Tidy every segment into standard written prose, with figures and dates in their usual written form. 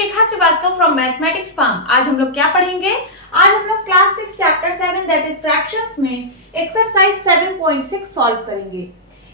Shikha Srivastava from mathematics farm. आज हम लोग क्या पढ़ेंगे? आज हम लोग class 6 chapter 7 that is fractions में एक्सरसाइज 7.6 सॉल्व करेंगे।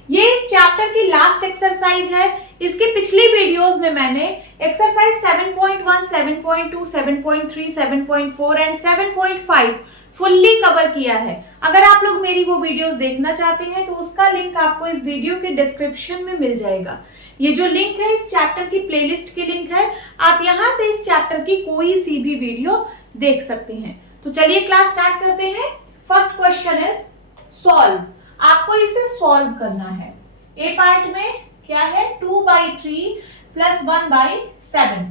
ये इस चैप्टर की लास्ट एक्सरसाइज है। इसके पिछली वीडियोस में मैंने एक्सरसाइज 7.1, 7.2, 7.3, 7.4 एंड 7.5 फुल्ली कवर किया है। अगर आप लोग मेरी वो वीडियोस देखना चाहते हैं तो उसका लिंक आपको इस वीडियो के डिस्क्रिप्शन में मिल जाएगा। ये जो लिंक है इस चैप्टर की प्लेलिस्ट की लिंक है, आप यहां से इस चैप्टर की कोई सी भी वीडियो देख सकते हैं। तो चलिए क्लास स्टार्ट करते हैं। First question is solve. आपको इसे सॉल्व करना है। ए पार्ट में क्या है? 2/3 प्लस 1/7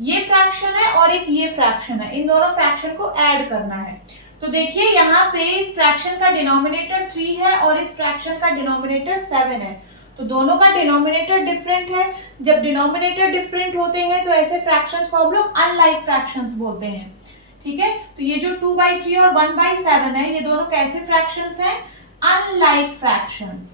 ये फ्रैक्शन है और एक ये फ्रैक्शन है। इन दोनों फ्रैक्शन को ऐड करना है। तो देखिए यहाँ पे इस फ्रैक्शन का डिनोमिनेटर 3 है और इस फ्रैक्शन का डिनोमिनेटर 7 है। तो दोनों का डिनोमिनेटर डिफरेंट है। जब डिनोमिनेटर डिफरेंट होते हैं तो ऐसे फ्रैक्शंस को हम लोग अनलाइक फ्रैक्शंस बोलते हैं। ठीक है, तो ये जो 2/3 और 1/7 है, ये दोनों कैसे फ्रैक्शंस हैं? Unlike fractions.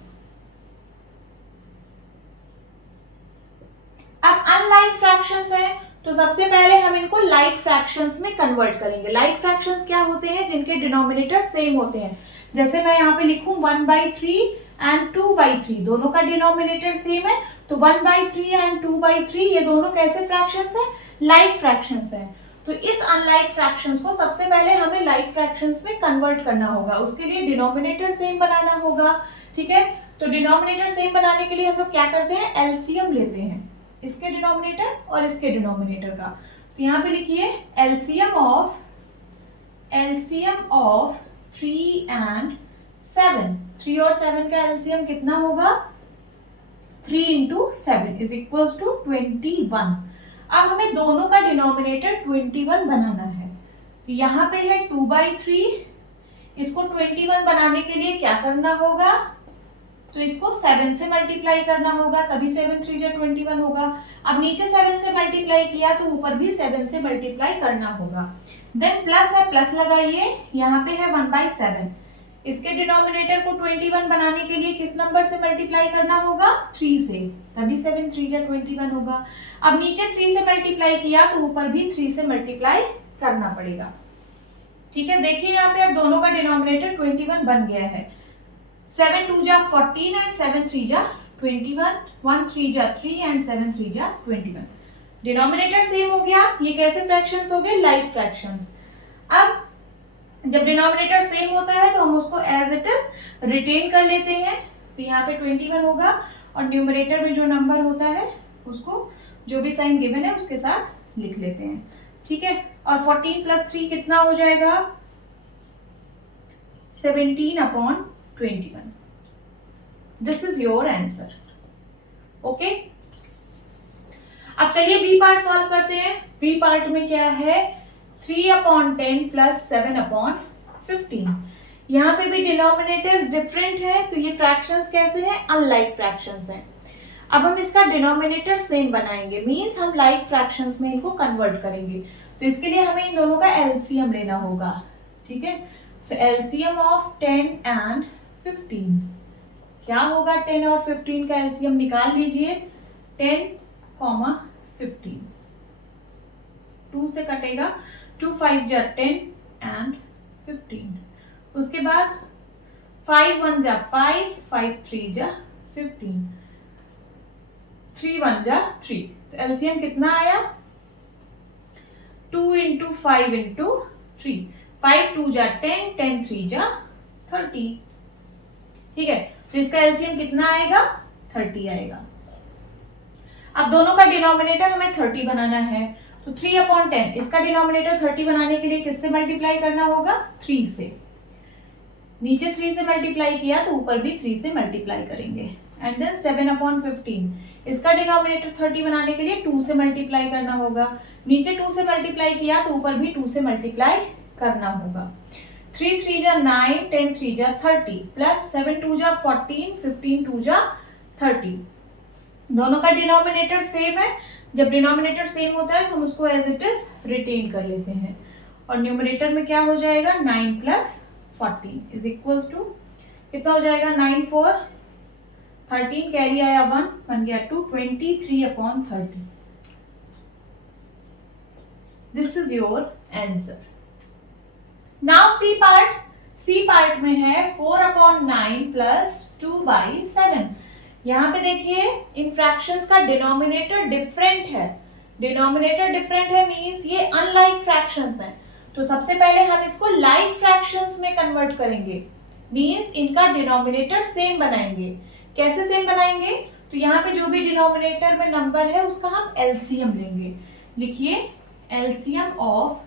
अब अनलाइक फ्रैक्शंस है तो सबसे पहले हम इनको लाइक फ्रैक्शंस में कन्वर्ट करेंगे। लाइक फ्रैक्शंस क्या होते हैं? जिनके डिनोमिनेटर सेम होते हैं। जैसे मैं यहाँ पे लिखूं 1/3 एंड 2/3, दोनों का डिनोमिनेटर सेम है, तो 1/3 एंड 2/3 ये दोनों कैसे फ्रैक्शंस हैं? लाइक फ्रैक्शंस हैं। तो इस अनलाइक फ्रैक्शंस को सबसे पहले हमें लाइक फ्रैक्शंस में कन्वर्ट करना होगा। उसके लिए डिनोमिनेटर सेम बनाना होगा। ठीक है, तो डिनोमिनेटर सेम बनाने के लिए हम लोग क्या करते हैं? एलसीएम लेते हैं, इसके डिनोमिनेटर और इसके डिनोमिनेटर का। तो यहाँ पे लिखिए एलसीएम ऑफ 3 एंड 7। 3 और 7 का एलसीएम कितना होगा? 3 into 7 इज इक्वल्स टू 21। अब हमें दोनों का डिनोमिनेटर 21 बनाना है। तो यहाँ पे है 2/3, इसको 21 बनाने के लिए क्या करना होगा? तो इसको 7 से मल्टीप्लाई करना होगा, तभी 7 3 जा 21 होगा। अब नीचे 7 से मल्टीप्लाई किया तो ऊपर भी 7 से मल्टीप्लाई करना होगा। देन प्लस है, प्लस लगाइए, यहाँ पे है 1/7। इसके डिनोमिनेटर को 21 बनाने के लिए किस नंबर से मल्टीप्लाई करना होगा? 3 से, तभी 7 3 जा 21 होगा। अब नीचे 3 से मल्टीप्लाई किया तो ऊपर भी 3 से मल्टीप्लाई करना पड़ेगा। ठीक है, देखिए यहाँ पे अब दोनों का डिनोमिनेटर 21 बन गया है। 7 2 जा 14 एंड 7 3 जा 21, 1 3 जा 3 एंड 7 3 जा 21। डिनोमिनेटर सेम हो गया। ये कैसे फ्रैक्शंस हो गए? Like fractions. अब जब डिनोमिनेटर सेम होता है तो हम उसको एज इट इज रिटेन कर लेते हैं। तो यहाँ पे 21 होगा और न्यूमरेटर में जो नंबर होता है उसको जो भी साइन गिवन है उसके साथ लिख लेते हैं। ठीक है, और 14 प्लस 3 कितना हो जाएगा? 17/21। This is your answer. Okay, अब चलिए बी पार्ट सॉल्व करते हैं। बी पार्ट में क्या है? 3/10 प्लस 7/15। यहाँ पे भी डिनोमिनेटर्स डिफरेंट है, तो ये फ्रैक्शंस कैसे हैं? अनलाइक फ्रैक्शंस हैं। अब हम इसका डिनोमिनेटर सेम बनाएंगे, मींस हम लाइक फ्रैक्शंस में इनको कन्वर्ट करेंगे। तो इसके लिए हमें इन दोनों का एलसीएम लेना होगा। ठीक है, सो एलसीएम ऑफ 10 एंड 15 क्या होगा? 10 और 15 का एलसीएम निकाल लीजिए। 10, 15 2 से कटेगा, 2 5 जा 10 एंड 15। उसके बाद 5 1 जा 5, 5 3 जा 15, 3 1 जा 3। तो एलसीएम कितना आया? 2 into 5 into 3, 5 2 जा 10, 10 3 जा 30। ठीक है, तो इसका एलसीएम कितना आएगा? 30 आएगा। अब दोनों का डिनोमिनेटर हमें 30 बनाना है। तो 3/10, इसका डिनोमिनेटर 30 बनाने के लिए किससे मल्टीप्लाई करना होगा? 3 से। नीचे 3 से मल्टीप्लाई किया तो ऊपर भी 3 से मल्टीप्लाई करेंगे। एंड देन 7/15, इसका डिनोमिनेटर 30 बनाने के लिए 2 से मल्टीप्लाई करना होगा। नीचे 2 से मल्टीप्लाई किया तो ऊपर भी 2 से मल्टीप्लाई करना होगा। 3 3 जा 9, 10 3 जा 30 प्लस 7 2 जा 14, 15 2 जा 30। दोनों का डिनोमिनेटर सेम है। जब डिनोमिनेटर सेम होता है तो हम उसको एज इट इज रिटेन कर लेते हैं। और न्यूमरेटर में क्या हो जाएगा? 9 प्लस 14 इज इक्वल्स टू कितना हो जाएगा? 9 4 13 कैरी आया 1 बन गया 2, 23/30। This is your answer. Now C part में है 4/9 प्लस 2/7. यहाँ पे देखिए इन फ्रैक्शंस का डिनोमिनेटर डिफरेंट है. डिनोमिनेटर डिफरेंट है मींस ये अनलाइक फ्रैक्शंस हैं. तो सबसे पहले हम इसको लाइक फ्रैक्शंस में कन्वर्ट करेंगे, मींस इनका डिनोमिनेटर सेम बनाएंगे. कैसे सेम बनाएंगे? तो यहाँ पे जो भी डिनोमिनेटर में नंबर है उसका हम एलसीएम लेंगे. लिखिए एलसीएम ऑफ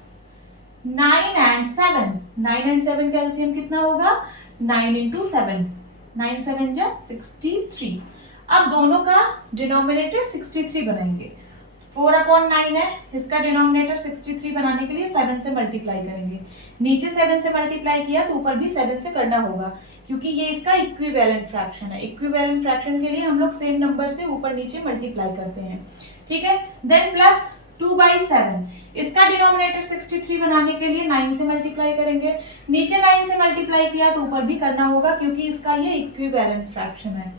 9 and 7. 9 and 7 का एलसीएम कितना होगा? 9 into 7. 9 7 जा 63. अब दोनों का डिनोमिनेटर 63 बनाएंगे. 4/9 है, इसका डिनोमिनेटर 63 बनाने के लिए 7 से मल्टीप्लाई करेंगे. नीचे 7 से मल्टीप्लाई किया तो ऊपर भी 7 से करना होगा, क्योंकि ये इसका इक्विवेलेंट फ्रैक्शन है. इक्विवेलेंट फ्रैक्शन के लिए हम लोग सेम नंबर से ऊपर नीचे मल्टीप्लाई करते हैं. ठीक है. Then plus 2/7. इसका डिनोमिनेटर 63 बनाने के लिए 9 से मल्टीप्लाई करेंगे. नीचे 9 से मल्टीप्लाई किया तो ऊपर भी करना होगा, क्योंकि इसका ये इक्विवेलेंट फ्रैक्शन है.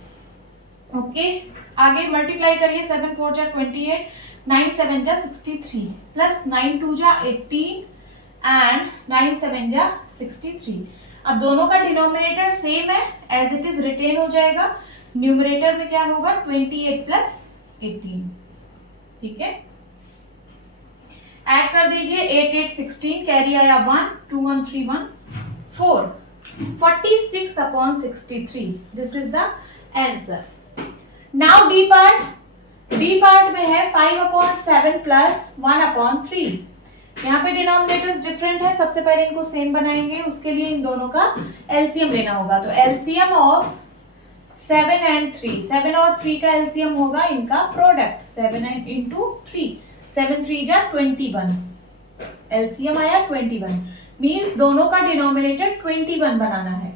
ओके. आगे मल्टीप्लाई करिए. 7 4 जा 28, 9 7 जा 63 प्लस 9 2 जा 18 एंड 9 7 जा 63. अब दोनों का डिनोमिनेटर सेम है, एज इट इज रिटेन हो जाएगा. न्यूमरेटर में क्या होगा? 28 प्लस 18. ठीक है. ऐड कर दीजिए. 8 8 16, कैरी आया 1, 2 1 3 1 4. 46/63. This is the answer. Now D part में है 5/7 प्लस 1/3. यहाँ पे डिनोमिनेटर्स डिफरेंट है. सबसे पहले इनको सेम बनाएंगे, उसके लिए इन दोनों का एलसीएम लेना होगा. तो एलसीएम ऑफ 7 and 3. 7 और 3 का एलसीएम होगा इनका प्रोडक्ट. 7 into 3. 7 3 जा 21. एलसीएम आया 21. मींस दोनों का डिनोमिनेटर 21 बनाना है.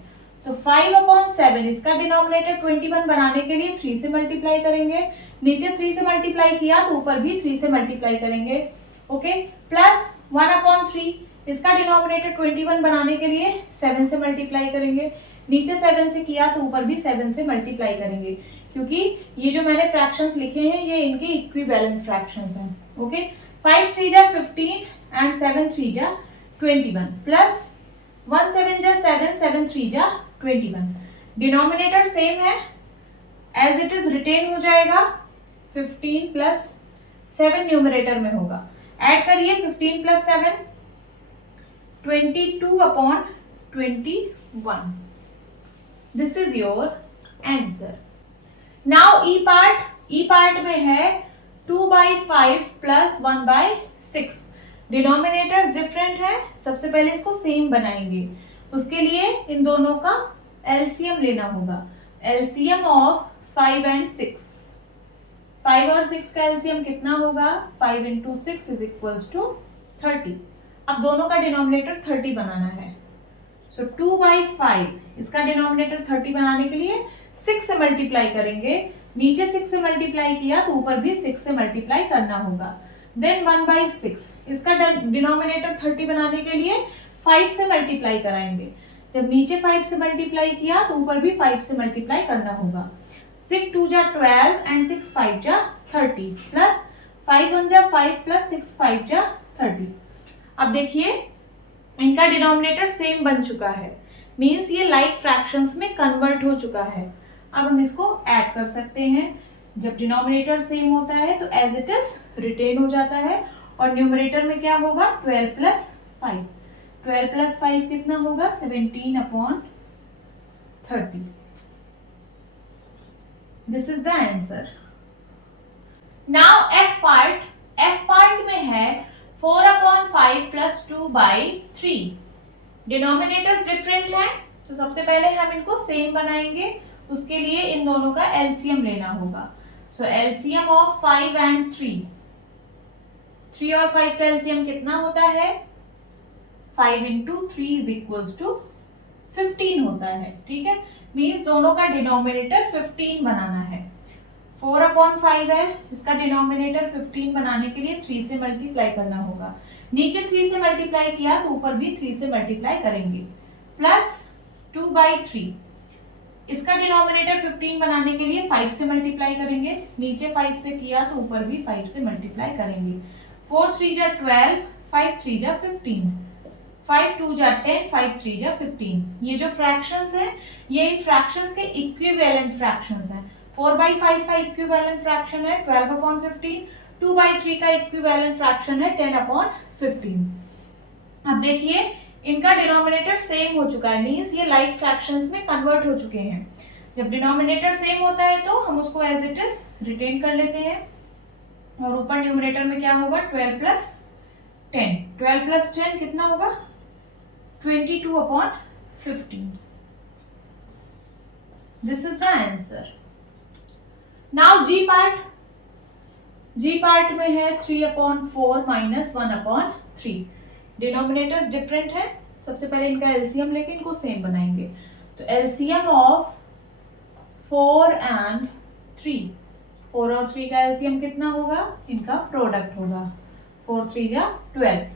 तो 5/7 इसका डिनोमिनेटर 21 बनाने के लिए 3 से मल्टीप्लाई करेंगे. नीचे 3 से मल्टीप्लाई किया तो ऊपर भी 3 से मल्टीप्लाई करेंगे. ओके. प्लस 1/3 इसका डिनोमिनेटर 21 बनाने के लिए 7 से मल्टीप्लाई करेंगे. नीचे 7 से किया तो ऊपर भी 7 से मल्टीप्लाई करेंगे, क्योंकि ये जो मैंने फ्रैक्शंस लिखे हैं ये इनके इक्विवेलेंट फ्रैक्शंस हैं. ओके. 5 3 जा 15 एंड 7 3 जा 21 प्लस 1 7 जा 7 7 3 जा 21. डिनोमिनेटर सेम है, एज इट इज रिटेन हो जाएगा. 15 प्लस 7 न्यूमरेटर में होगा. ऐड करिए. 15 plus 7 22/21. This is your answer. Now E part में है 2/5 प्लस 1/6. डिनोमिनेटर्स डिफरेंट है. सबसे पहले इसको सेम बनाएंगे, उसके लिए इन दोनों का एलसीएम लेना होगा. LCM of 5 and 6. 5 और 6 का एलसीएम कितना होगा? 5 into 6 is equals to 30. अब दोनों का डिनोमिनेटर 30 बनाना है. सो 2/5 इसका डिनोमिनेटर 30 बनाने के लिए 6 से मल्टीप्लाई करेंगे. नीचे 6 से मल्टीप्लाई किया तो ऊपर भी 6 से मल्टीप्लाई करना होगा. देन 1/6 इसका डिनोमिनेटर 30 बनाने के लिए 5 से मल्टीप्लाई कराएंगे. जब नीचे 5 से मल्टीप्लाई किया तो ऊपर भी 5 से मल्टीप्लाई करना होगा. 6 2 जा 12 एंड 6 5 जा 30 प्लस 5 1 जा 5 प्लस 6 5 जा 30. अब देखिए इनका डिनोमिनेटर सेम बन चुका है, मींस ये लाइक फ्रैक्शंस में कन्वर्ट हो चुका है. अब हम इसको ऐड कर सकते हैं. जब डिनोमिनेटर सेम होता है तो एज इट इज रिटेन हो जाता है. और न्यूमरेटर में क्या होगा? 12 प्लस 5. 12 प्लस 5 कितना होगा? 17/30. This is the answer. Now F part में है 4/5 प्लस 2/3. डिनोमिनेटर्स डिफरेंट है, तो सबसे पहले हम इनको सेम बनाएंगे, उसके लिए इन दोनों का एलसीएम लेना होगा. So LCM of 5 and 3. 3 और 5 का एलसीएम कितना होता है? 5 into 3 is equals to 15 होता है. ठीक है. मीन्स दोनों का डिनोमिनेटर 15 बनाना है. 4/5 है, इसका डिनोमिनेटर 15 बनाने के लिए 3 से मल्टीप्लाई करना होगा. नीचे 3 से मल्टीप्लाई किया तो ऊपर भी 3 से मल्टीप्लाई करेंगे. प्लस 2/3 इसका डिनोमिनेटर 15 बनाने के लिए 5 से मल्टीप्लाई करेंगे. नीचे 5 से किया तो ऊपर भी 5 से मल्टीप्लाई करेंगे. 4 3 जा 12, 5 3 जा 15, 5 2 जा 10, 5 3 जा 15। ये जो फ्रैक्शंस है ये इन फ्रैक्शंस के इक्विवेलेंट फ्रैक्शंस हैं। 4/5 का इक्विवेलेंट फ्रैक्शन है 12/15, 2/3 का इक्विवेलेंट फ्रैक्शन है 10/15। अब देखिए इनका डिनोमिनेटर सेम हो चुका है, मींस ये लाइक फ्रैक्शंस में कन्वर्ट हो चुके हैं। जब डिनोमिनेटर सेम होता है तो हम उसको एज इट इज रिटेन कर लेते हैं और ऊपर न्यूमरेटर में क्या होगा 12 + 10, 12 + 10 कितना होगा 22/15। This is the answer. Now G part में है 3/4 - 1/3। डिनोमिनेटर्स डिफरेंट है, सबसे पहले इनका एलसीएम लेके इनको सेम बनाएंगे। तो एलसीएम ऑफ 4 and 3, 4 और 3 का एलसीएम कितना होगा, इनका प्रोडक्ट होगा 4 3 जा 12,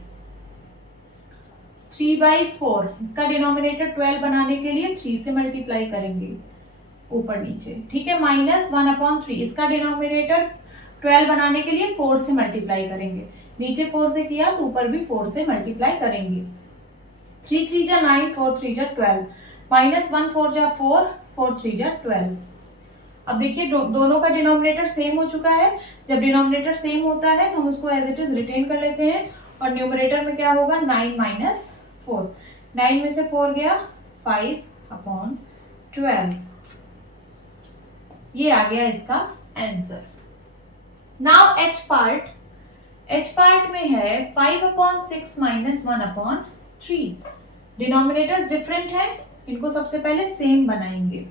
3/4 इसका डिनोमिनेटर 12 बनाने के लिए 3 से मल्टीप्लाई करेंगे ऊपर नीचे, ठीक है, -1/3 इसका डिनोमिनेटर 12 बनाने के लिए 4 से मल्टीप्लाई करेंगे, नीचे 4 से किया तो ऊपर भी 4 से मल्टीप्लाई करेंगे। 3 3 जा 9, 4 3 जा 12, -1 4 जा 4, 4 3 जा 12। अब देखिए दोनों का डिनोमिनेटर सेम हो चुका है। जब डिनोमिनेटर सेम होता है तो हम उसको एज इट इज रिटेन कर लेते हैं और न्यूमरेटर में क्या होगा 9 - 4, 9 में से 4 गया 5/12। ये आ गया इसका आंसर। नाउ एच पार्ट में है 5/6 - 1/3। डिनोमिनेटर्स डिफरेंट है, इनको सबसे पहले सेम बनाएंगे।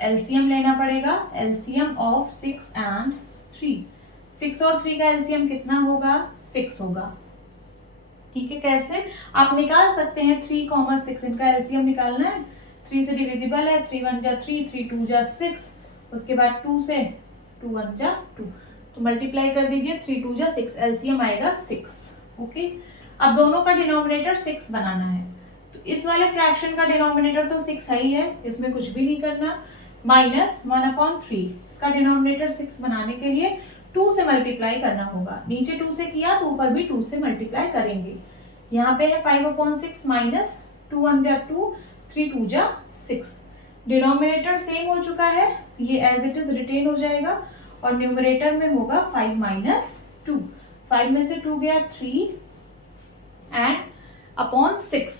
एलसीएम लेना पड़ेगा, एलसीएम ऑफ 6 and 3, 6 और 3 का एलसीएम कितना होगा 6 होगा, ठीक है। कैसे आप निकाल सकते हैं 3, 6 इनका एलसीएम निकालना है, 3 से डिविजिबल है, 3 1 जा 3, 3 2 जा 6, उसके बाद 2 से 2 1 जा 2, तो मल्टीप्लाई कर दीजिए 3 2 जा 6, एलसीएम आएगा 6, ओके। अब दोनों का डिनोमिनेटर 6 बनाना है, तो इस वाले फ्रैक्शन का डिनोमिनेटर तो 6 है ही है, इसमें कुछ भी नहीं करना, -1/3 इसका डिनोमिनेटर 6 बनाने के लिए 2 से मल्टीप्लाई करना होगा, नीचे 2 से किया तो ऊपर भी 2 से मल्टीप्लाई करेंगे। यहाँ पे है 5/6 - 2 1 जा 2, 3 2 जा 6। डिनोमिनेटर सेम हो चुका है, ये एज इट इज रिटेन हो जाएगा और न्यूमरेटर में होगा 5 - 2, 5 में से 2 गया 3 and अपॉन 6।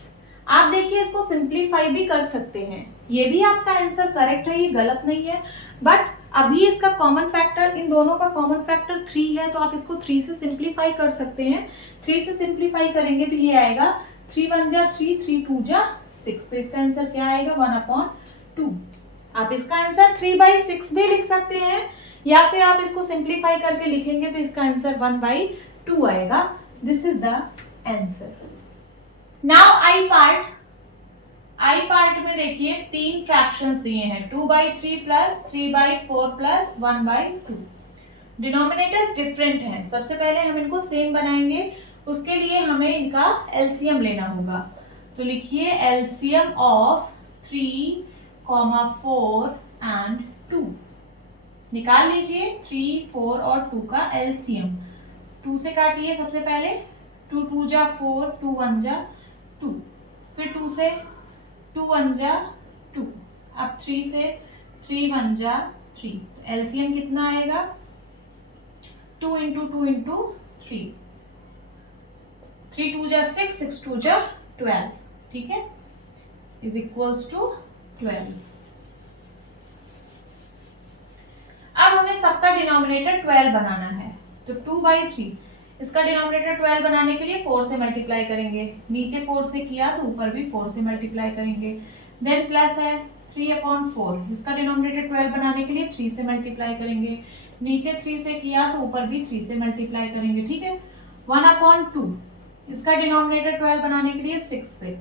आप देखिए इसको सिंप्लीफाई भी कर सकते हैं, ये भी आपका आंसर करेक्ट है, ये गलत नहीं है, बट अभी इसका कॉमन फैक्टर, इन दोनों का कॉमन फैक्टर 3 है, तो आप इसको 3 से सिंप्लीफाई कर सकते हैं। 3 से सिंप्लीफाई करेंगे तो ये आएगा 3 1 जा 3, 3 2 जा 6, तो इसका आंसर क्या आएगा 1/2। आप इसका आंसर 3/6 भी लिख सकते हैं या फिर आप इसको सिंप्लीफाई करके लिखेंगे तो इसका आंसर 1/2 आएगा। This is the answer. Now I part में देखिए 3 फ्रैक्शंस दिए हैं 2/3 + 3/4 + 1/2। डिनोमिनेटर्स डिफरेंट हैं, सबसे पहले हम इनको सेम बनाएंगे, उसके लिए हमें इनका एलसीएम लेना होगा। तो लिखिए एलसीएम ऑफ 3, 4 and 2 निकाल लीजिए। 3 4 और 2 का एलसीएम 2 से काटिए सबसे पहले, 2 2 जा 4, 2 1 जा 2, फिर 2 से 2 1 जा 2, अब 3 से 3 1 जा 3, तो एलसीएम कितना आएगा 2 × 2 × 3, 3 2 जा 6, 6 2 जा 12, ठीक है, इज इक्वल्स टू 12। अब हमें सबका डिनोमिनेटर 12 बनाना है, तो 2/3 इसका डिनोमिनेटर 12 बनाने के लिए 4 से मल्टीप्लाई करेंगे, नीचे 4 से किया तो ऊपर भी 4 से मल्टीप्लाई करेंगे। देन प्लस है 3/4 इसका डिनोमिनेटर 12 बनाने के लिए 3 से मल्टीप्लाई करेंगे, नीचे 3 से किया तो ऊपर भी 3 से मल्टीप्लाई करेंगे, ठीक है। 1/2 इसका डिनोमिनेटर 12 बनाने के लिए 6 से,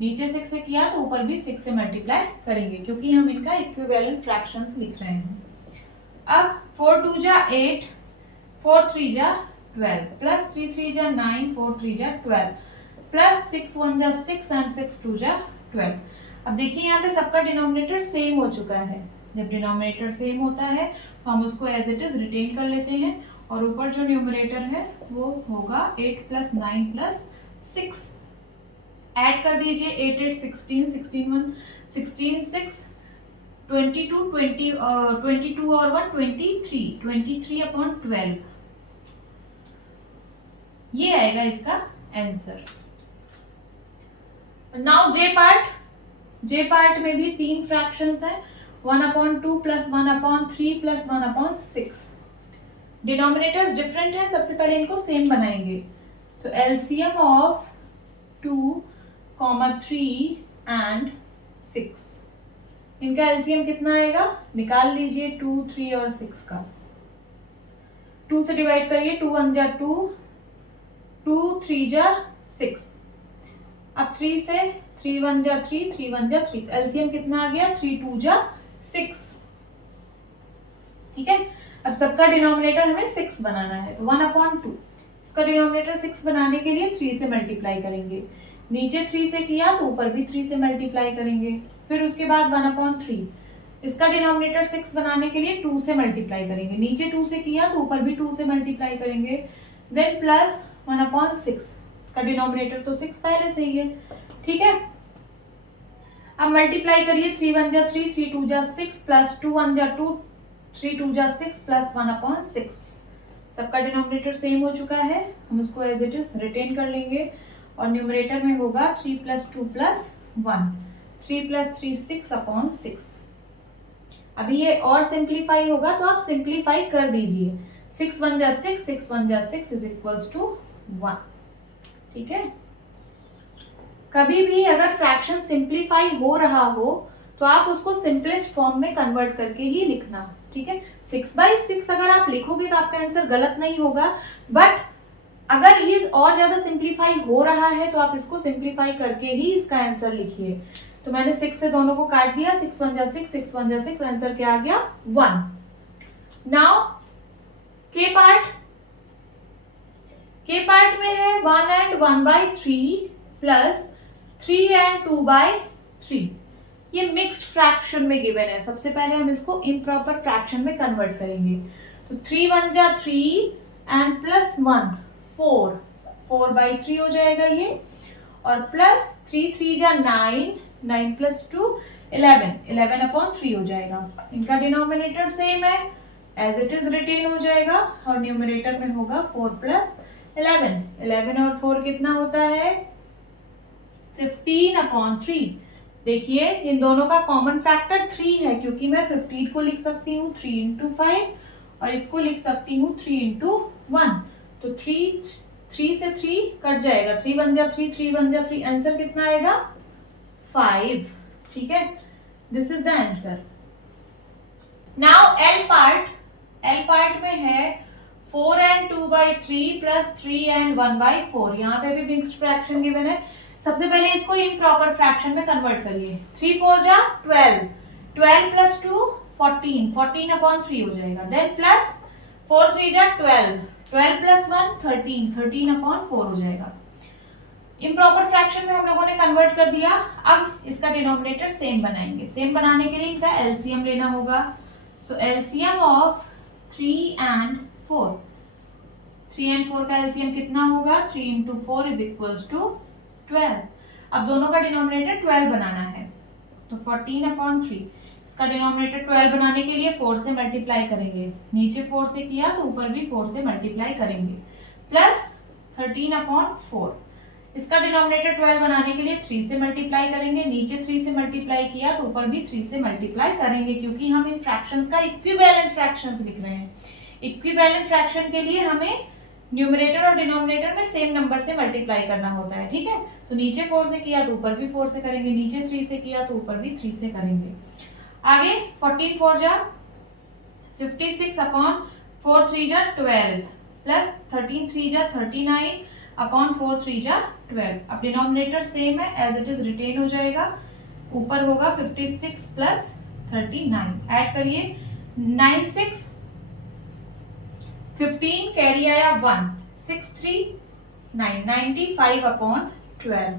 नीचे 6 से किया तो ऊपर भी 6 से मल्टीप्लाई करेंगे, क्योंकि हम इनका इक्विवेलेंट फ्रैक्शंस लिख रहे हैं। अब 4 2 जा 8, 4 3 जा 12, प्लस 3 3 जा 9, 4 3 जा 12, प्लस 6 1 जा 6 and 6 2 जा 12। अब देखिए यहाँ पे सबका डिनोमिनेटर सेम हो चुका है, जब डिनोमिनेटर सेम होता है तो हम उसको एज इट इज रिटेन कर लेते हैं और ऊपर जो न्यूमरेटर है वो होगा 8 प्लस 9 प्लस 6। ऐड कर दीजिए 8 8 16 16 1 16 6 22 20 22 और 1 23 अपॉन 12। ये आएगा इसका आंसर। नाउ जे पार्ट में भी 3 फ्रैक्शंस है, 1/2 प्लस 1/3 प्लस 1/6। डिनोमिनेटर्स डिफरेंट है, सबसे पहले इनको सेम बनाएंगे। तो एलसीएम ऑफ 2, 3 एंड 6, इनका एलसीएम कितना आएगा निकाल लीजिए 2, 3 और 6 का। 2 से डिवाइड करिए, 2 1 जा 2, 2 3 जा 6। अब 3 से 3 1 जा 3, 3 1 जा 3, एलसीएम कितना आ गया 3 2 जा 6। ठीक है, अब सबका डिनोमिनेटर हमें 6 बनाना है, तो 1/2 इसका डिनोमिनेटर 6 बनाने के लिए 3 से मल्टीप्लाई करेंगे। नीचे 3 से किया तो ऊपर भी 3 से मल्टीप्लाई करेंगे। फिर उसके बाद 1/3 इसका डिनोमिनेटर 6 बनाने के लिए 2 से मल्टीप्लाई करेंगे। नीचे 2 से किया तो ऊपर भी 2 से मल्टीप्लाई करेंगे। देन प्लस 1/6, इसका डिनोमिनेटर तो 6 पहले से ही है। ठीक है, अब मल्टीप्लाई करिए, 3 1 जा 3, 3 2 जा 6 प्लस 2 1 जा 2, 3 2 जा 6 प्लस 1/6। सबका डिनोमिनेटर सेम हो चुका है, हम उसको एज इट इज रिटेन कर लेंगे और न्यूमरेटर में होगा 3 + 2 + 1, 3 + 3 6/6। अभी ये और सिंप्लीफाई होगा तो आप सिंप्लीफाई कर दीजिए। 6 1 जा 6, 6 1 जा 6 = 1। ठीक है, कभी भी अगर फ्रैक्शन सिंप्लीफाई हो रहा हो तो आप उसको सिंपलेस्ट फॉर्म में कन्वर्ट करके ही लिखना। ठीक है, 6/6 अगर आप लिखोगे तो आपका आंसर गलत नहीं होगा, बट अगर ये और ज्यादा सिंप्लीफाई हो रहा है तो आप इसको सिंप्लीफाई करके ही इसका आंसर लिखिए। तो मैंने 6 से दोनों को काट दिया, 6 1 जा 6, 6 1 जा 6, आंसर क्या आ गया 1। नाउ के पार्ट में है 1 and 1/3 प्लस 3 and 2/3। ये मिक्स्ड फ्रैक्शन में गिवन है। सबसे पहले हम इसको इम्प्रॉपर फ्रैक्शन में कन्वर्ट करेंगे। तो 3 1 जा 3 एंड प्लस 1 4, 4/3 हो जाएगा ये, और प्लस 3 3 जा 9, 9 + 2 11, 11/3 हो जाएगा। इनका डिनोमिनेटर सेम है, एज इट इज रिटेन हो जाएगा, और न्यूमरेटर में होगा 4 + 11, 11 और 4 कितना होता है 15/3। देखिए इन दोनों का कॉमन फैक्टर 3 है, क्योंकि मैं 15 को लिख सकती हूँ 3 × 5 और इसको लिख सकती हूँ 3 × 1। तो 3 से 3 कट जाएगा, 3 1 जा 3, 3 1 जा 3, आंसर कितना आएगा 5। ठीक है, this is the answer. Now L part में है 4 and 2/3 प्लस 3 and 1/4। यहाँ पे भी मिक्स्ड फ्रैक्शन गिवन है। सबसे पहले इसको इम्प्रॉपर फ्रैक्शन में कन्वर्ट करिए। 3 4 जा 12, 12 + 2 14, 14/3 हो जाएगा। देन प्लस 4 3 जा 12, 12 + 1 13, 13/4 हो जाएगा। इम्प्रॉपर फ्रैक्शन में हम लोगों ने कन्वर्ट कर दिया। अब इसका डिनोमिनेटर सेम बनाएंगे। सेम बनाने के लिए इनका एलसीएम लेना होगा। So LCM of 3 and 4, 3 and 4 का एलसीएम कितना होगा 3 × 4 = 12। अब दोनों का डिनोमिनेटर 12 बनाना है, तो 14/3 इसका डिनोमिनेटर 12 बनाने के लिए 4 से मल्टीप्लाई करेंगे। नीचे 4 से किया तो ऊपर भी 4 से मल्टीप्लाई करेंगे, प्लस 13/4। इसका डिनोमिनेटर 12 बनाने के लिए 3 से मल्टीप्लाई करेंगे। नीचे 3 से मल्टीप्लाई किया तो ऊपर भी 3 से मल्टीप्लाई करेंगे, क्योंकि हम इन फ्रैक्शंस का इक्विवेलेंट फ्रैक्शंस लिख रहे हैं। इक्विवेलेंट फ्रैक्शन के लिए हमें न्यूमरेटर और डिनोमिनेटर में सेम नंबर से मल्टीप्लाई करना होता है। ठीक है, तो नीचे 4 से किया तो ऊपर भी 4 से करेंगे, नीचे 3 से किया तो ऊपर भी 3 से करेंगे। आगे 14 4 जा 56/4 3 जा 12 प्लस 13 3 जा 39/4 3 जा 12। अब डिनोमिनेटर सेम है, एज इट इज रिटेन हो जाएगा। ऊपर होगा 56 प्लस 39, ऐड करिए 9 6 15, कैरी आया 1, 6 3 9, 95/12।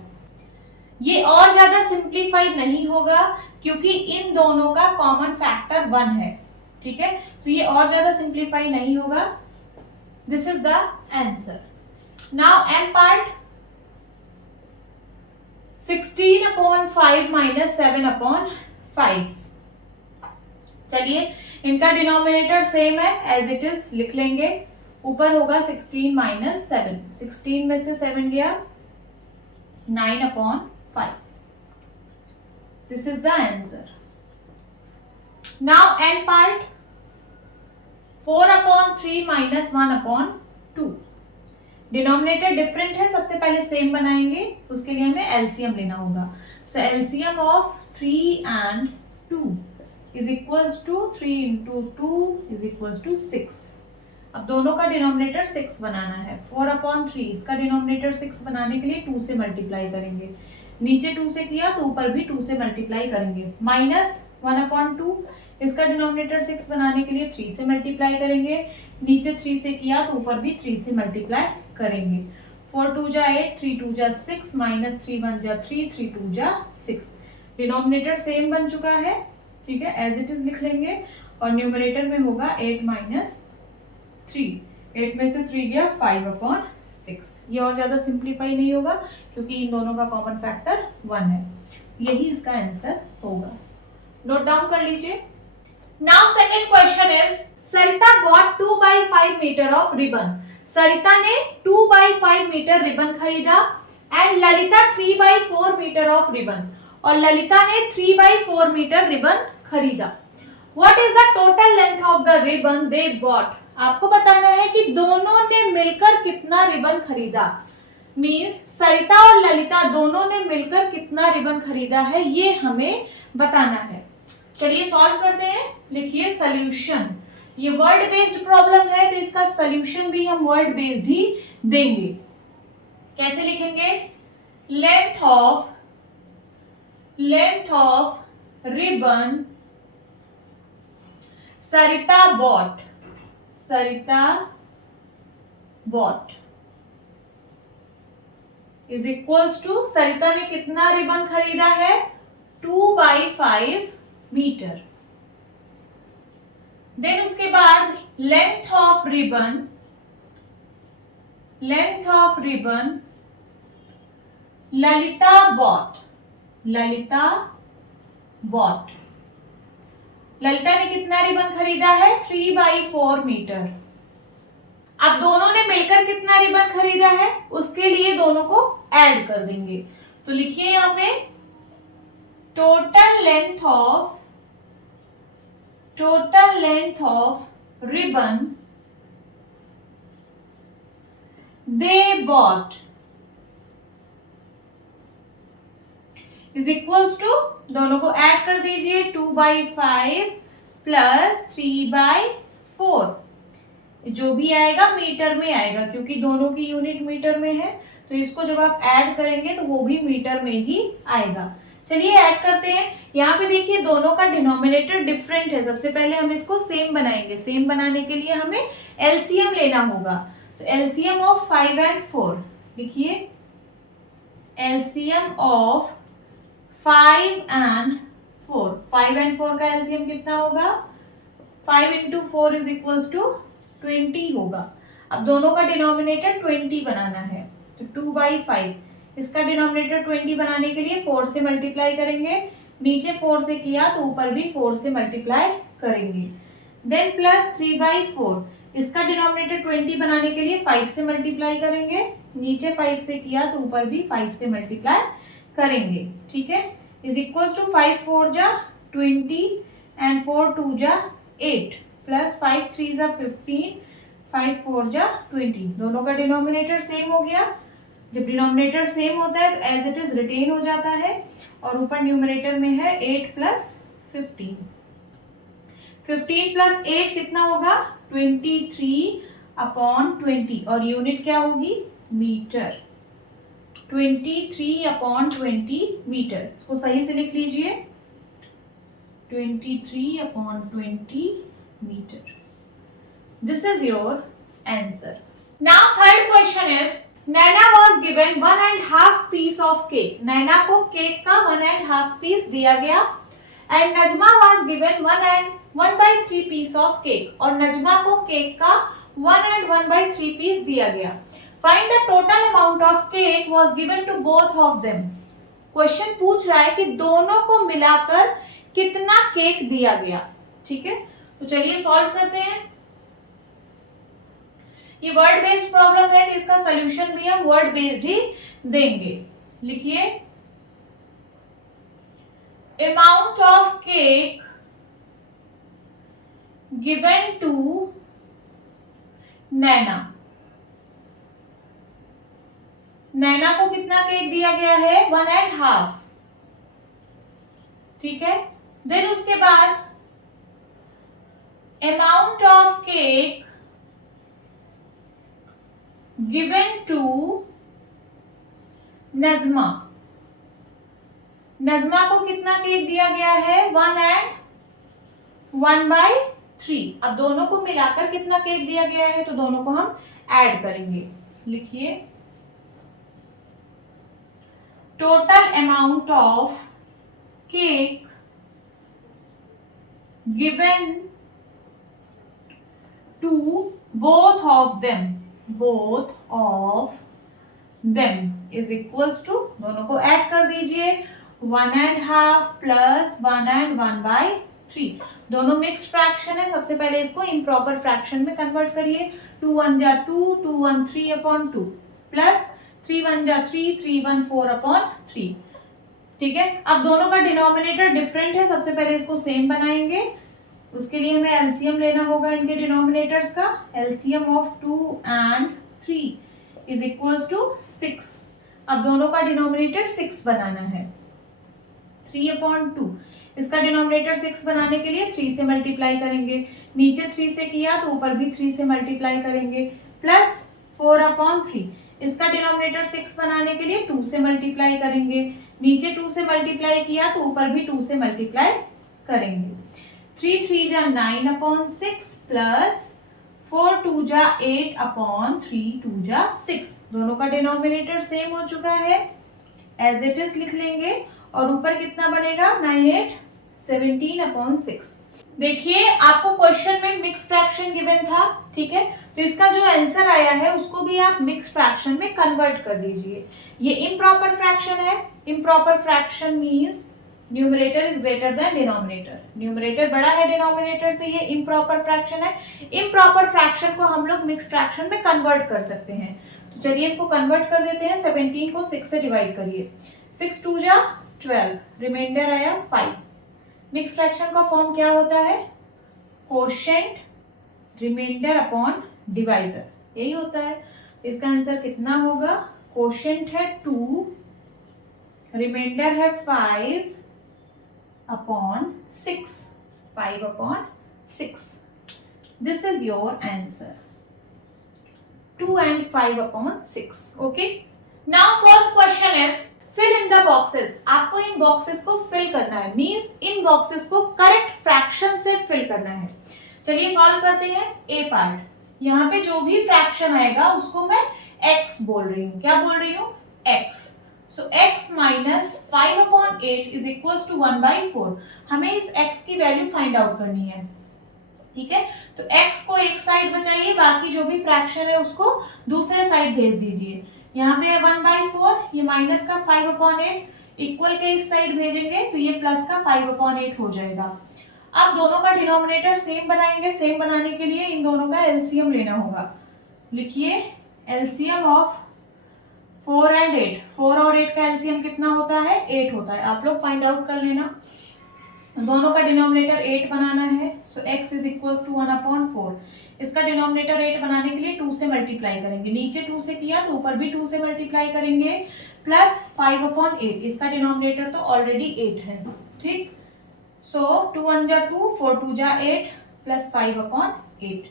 ये और ज्यादा सिंप्लीफाई नहीं होगा, क्योंकि इन दोनों का कॉमन फैक्टर 1 है। ठीक है, तो ये और ज्यादा सिंप्लीफाई नहीं होगा। This is the answer. Now m part 16/5 minus 7/5. चलिए इनका डिनोमिनेटर सेम है, एज इट इज लिख लेंगे. ऊपर होगा 16 माइनस 7. 16 में से 7 गया 9/5. This is the answer. Now n part 4/3 minus 1/2. Denominator different है, सबसे पहले सेम बनाएंगे, उसके लिए हमें एलसीएम लेना होगा. So LCM of 3 and 2 is equals to 3 into 2 is equals to 6. अब दोनों का डिनोमिनेटर 6 बनाना है. 4/3 इसका डिनोमिनेटर 6 बनाने के लिए 2 से मल्टीप्लाई करेंगे. नीचे 2 से किया तो ऊपर भी 2 से मल्टीप्लाई करेंगे. माइनस 1/2 इसका डिनोमिनेटर 6 बनाने के लिए 3 से मल्टीप्लाई करेंगे. नीचे 3 से किया तो ऊपर भी 3 से मल्टीप्लाई करेंगे. 4 2 जा 8, 3 2 जा 6, माइनस 3 1 जा 3, 3 2 जा 6. डिनोमिनेटर सेम बन चुका है, ठीक है, एज इट इज लिख लेंगे. और न्यूमरेटर में होगा 8 माइनस 3. 8 में से 3 गया 5/6. ये और ज्यादा सिंप्लीफाई नहीं होगा क्योंकि इन दोनों का कॉमन फैक्टर 1 है. यही इसका आंसर होगा. नोट डाउन कर लीजिए. Now second question is Sarita bought 2/5 metre of ribbon. Sarita ने 2/5 मीटर रिबन खरीदा and Lalita 3/4 metre of ribbon. और ललिता ने 3/4 मीटर रिबन खरीदा. What is the total length of the ribbon they bought. आपको बताना है कि दोनों ने मिलकर कितना रिबन खरीदा. मींस सरिता और ललिता दोनों ने मिलकर कितना रिबन खरीदा है, ये हमें बताना है. चलिए सॉल्व करते हैं. लिखिए सॉल्यूशन. ये वर्ड बेस्ड प्रॉब्लम है तो इसका सॉल्यूशन भी हम वर्ड बेस्ड ही देंगे. कैसे लिखेंगे? Length of ribbon Sarita bought is equals to Sarita ने कितना रिबन खरीदा है? 2/5 मीटर. देन उसके बाद length of ribbon Lalita bought. Lalita ने कितना रिबन खरीदा है? 3/4 मीटर. अब दोनों ने मिलकर कितना रिबन खरीदा है, उसके लिए दोनों को ऐड कर देंगे. तो लिखिए यहां पे total length of ribbon they bought is equals to, दोनों को ऐड कर दीजिए, 2/5 प्लस 3/4. जो भी आएगा मीटर में आएगा क्योंकि दोनों की यूनिट मीटर में है, तो इसको जब आप ऐड करेंगे तो वो भी मीटर में ही आएगा. चलिए ऐड करते हैं. यहाँ पे देखिए दोनों का डिनोमिनेटर डिफरेंट है. सबसे पहले हम इसको सेम बनाएंगे. सेम बनाने के लिए हमें एलसीएम लेना होगा. तो एलसीएम ऑफ 5 and 4 लिखिए. LCM of 5 and 4. 5 and 4 का एलसीएम कितना होगा? 5 into 4 इज इक्वल्स टू 20 होगा. अब दोनों का डिनोमिनेटर 20 बनाना है. तो 2/5 इसका डिनोमिनेटर 20 बनाने के लिए 4 से मल्टीप्लाई करेंगे. नीचे 4 से किया तो ऊपर भी 4 से मल्टीप्लाई करेंगे. देन प्लस 3/4 इसका डिनोमिनेटर 20 बनाने के लिए 5 से मल्टीप्लाई करेंगे. नीचे 5 से किया तो ऊपर भी 5 से मल्टीप्लाई करेंगे. ठीक है, इज इक्वल्स टू 5 4 जा 20 एंड 4 2 जा 8 प्लस 5 3 जा 15 5 4 जा 20. दोनों का डिनोमिनेटर सेम हो गया. जब डिनोमिनेटर सेम होता है तो एज इट इज रिटेन हो जाता है. और ऊपर न्यूमरेटर में है 8 प्लस 15. 15 प्लस 8 कितना होगा? 23/20. और यूनिट क्या होगी? मीटर. 23/20 मीटर. इसको सही से लिख लीजिए. 23/20 meter. This is your answer. Now third question is Naina was given 1.5 piece of cake. नैना को केक का 1.5 पीस दिया गया. And Najma was given 1/3 piece of cake. और नजमा को केक का 1 and 1/3 पीस दिया गया। Find the total amount of cake was given to both of them. Question पूछ रहा है कि दोनों को मिलाकर कितना केक दिया गया। ठीक है, तो चलिए सॉल्व करते हैं। ये वर्ड बेस्ड प्रॉब्लम है तो इसका सोल्यूशन भी हम वर्ड बेस्ड ही देंगे। लिखिए, amount of cake given to Naina. Naina को कितना केक दिया गया है? 1.5। ठीक है, देन उसके बाद amount of cake given to Najma. Najma को कितना केक दिया गया है? 1 and 1/3। अब दोनों को मिलाकर कितना केक दिया गया है, तो दोनों को हम ऐड करेंगे। लिखिए, total amount of cake given to both of them is equals to, दोनों को ऐड कर दीजिए, 1.5 प्लस 1 and 1/3। दोनों मिक्स्ड फ्रैक्शन है, सबसे पहले इसको इम्प्रॉपर फ्रैक्शन में कन्वर्ट करिए। 2 1 जा 2, 2 1 3/2 प्लस 3 1 जा 3, 3 1 4/3। ठीक है, अब दोनों का डिनोमिनेटर डिफरेंट है, सबसे पहले इसको सेम बनाएंगे। उसके लिए हमें एलसीएम लेना होगा इनके डिनोमिनेटर्स का। LCM of 2 and 3 is equals to 6। अब दोनों का डिनोमिनेटर 6 बनाना है। 3/2, इसका डिनोमिनेटर 6 बनाने के लिए 3 से मल्टीप्लाई करेंगे। नीचे 3 से किया तो ऊपर भी 3 से मल्टीप्लाई करेंगे, प्लस 4/3। इसका डिनोमिनेटर 6 बनाने के लिए 2 से मल्टीप्लाई करेंगे। नीचे 2 से मल्टीप्लाई किया तो ऊपर भी 2 से मल्टीप्लाई करेंगे। 3 3 जा 9/6 प्लस 4 2 जा 8/3, 2 जा 6। दोनों का डिनोमिनेटर सेम हो चुका है, एज इट इज लिख लेंगे। और ऊपर कितना बनेगा? 9 8 17/6। देखिए, आपको क्वेश्चन में मिक्स फ्रैक्शन गिवन था। ठीक है, तो इसका जो आंसर आया है उसको भी आप मिक्स फ्रैक्शन में कन्वर्ट कर दीजिए। ये इम्प्रॉपर फ्रैक्शन है। Improper fraction means numerator is greater than denominator. Numerator बड़ा है डिनोमिनेटर से, ये इम्प्रॉपर फ्रैक्शन है। इम्प्रॉपर फ्रैक्शन को हम लोग मिक्स फ्रैक्शन में कन्वर्ट कर सकते हैं। तो चलिए इसको कन्वर्ट कर देते हैं। 17 को 6 से डिवाइड करिए। 6 2 जा 12, रिमाइंडर आया 5। मिक्स फ्रैक्शन का फॉर्म क्या होता है? कोशेंट रिमाइंडर अपॉन डिवाइजर, यही होता है। इसका आंसर कितना होगा? कोशेंट है 2, रिमाइंडर है 5/6, 5/6। This is your answer, 2 and 5/6। Okay, now fourth question is fill in the boxes. आपको इन बॉक्सेस को फिल करना है, मींस इन बॉक्सेस को करेक्ट फ्रैक्शन से फिल करना है। चलिए सॉल्व करते हैं। ए पार्ट, यहाँ पे जो भी फ्रैक्शन आएगा उसको मैं x बोल रही हूँ। क्या बोल रही हूँ? x। So x minus 5/8 is equals to 1/4। हमें इस x की वैल्यू फाइंड आउट करनी है। ठीक है, तो x को एक साइड बचाइए, बाकी जो भी फ्रैक्शन है उसको दूसरे साइड भेज दीजिए। यहाँ पे है 1/4, ये माइनस का 5/8, इक्वल के इस साइड भेजेंगे तो ये प्लस का 5/8 हो जाएगा। अब दोनों का डिनोमिनेटर सेम बनाएंगे। सेम बनाने के लिए इन दोनों का एलसीएम लेना होगा। लिखिए, एलसीएम ऑफ 4 and 8। 4 और 8 का एलसीएम कितना होता है? 8 होता है। आप लोग फाइंड आउट कर लेना। दोनों का डिनोमिनेटर 8 बनाना है। So x is equal to 1/4। इसका डिनोमिनेटर 8 बनाने के लिए 2 से मल्टीप्लाई करेंगे। नीचे 2 से किया तो ऊपर भी 2 से मल्टीप्लाई करेंगे, प्लस 5/8। इसका डिनोमिनेटर तो ऑलरेडी 8 है। ठीक, सो 2 1 जा 2, 4 2 जा 8 प्लस 5/8।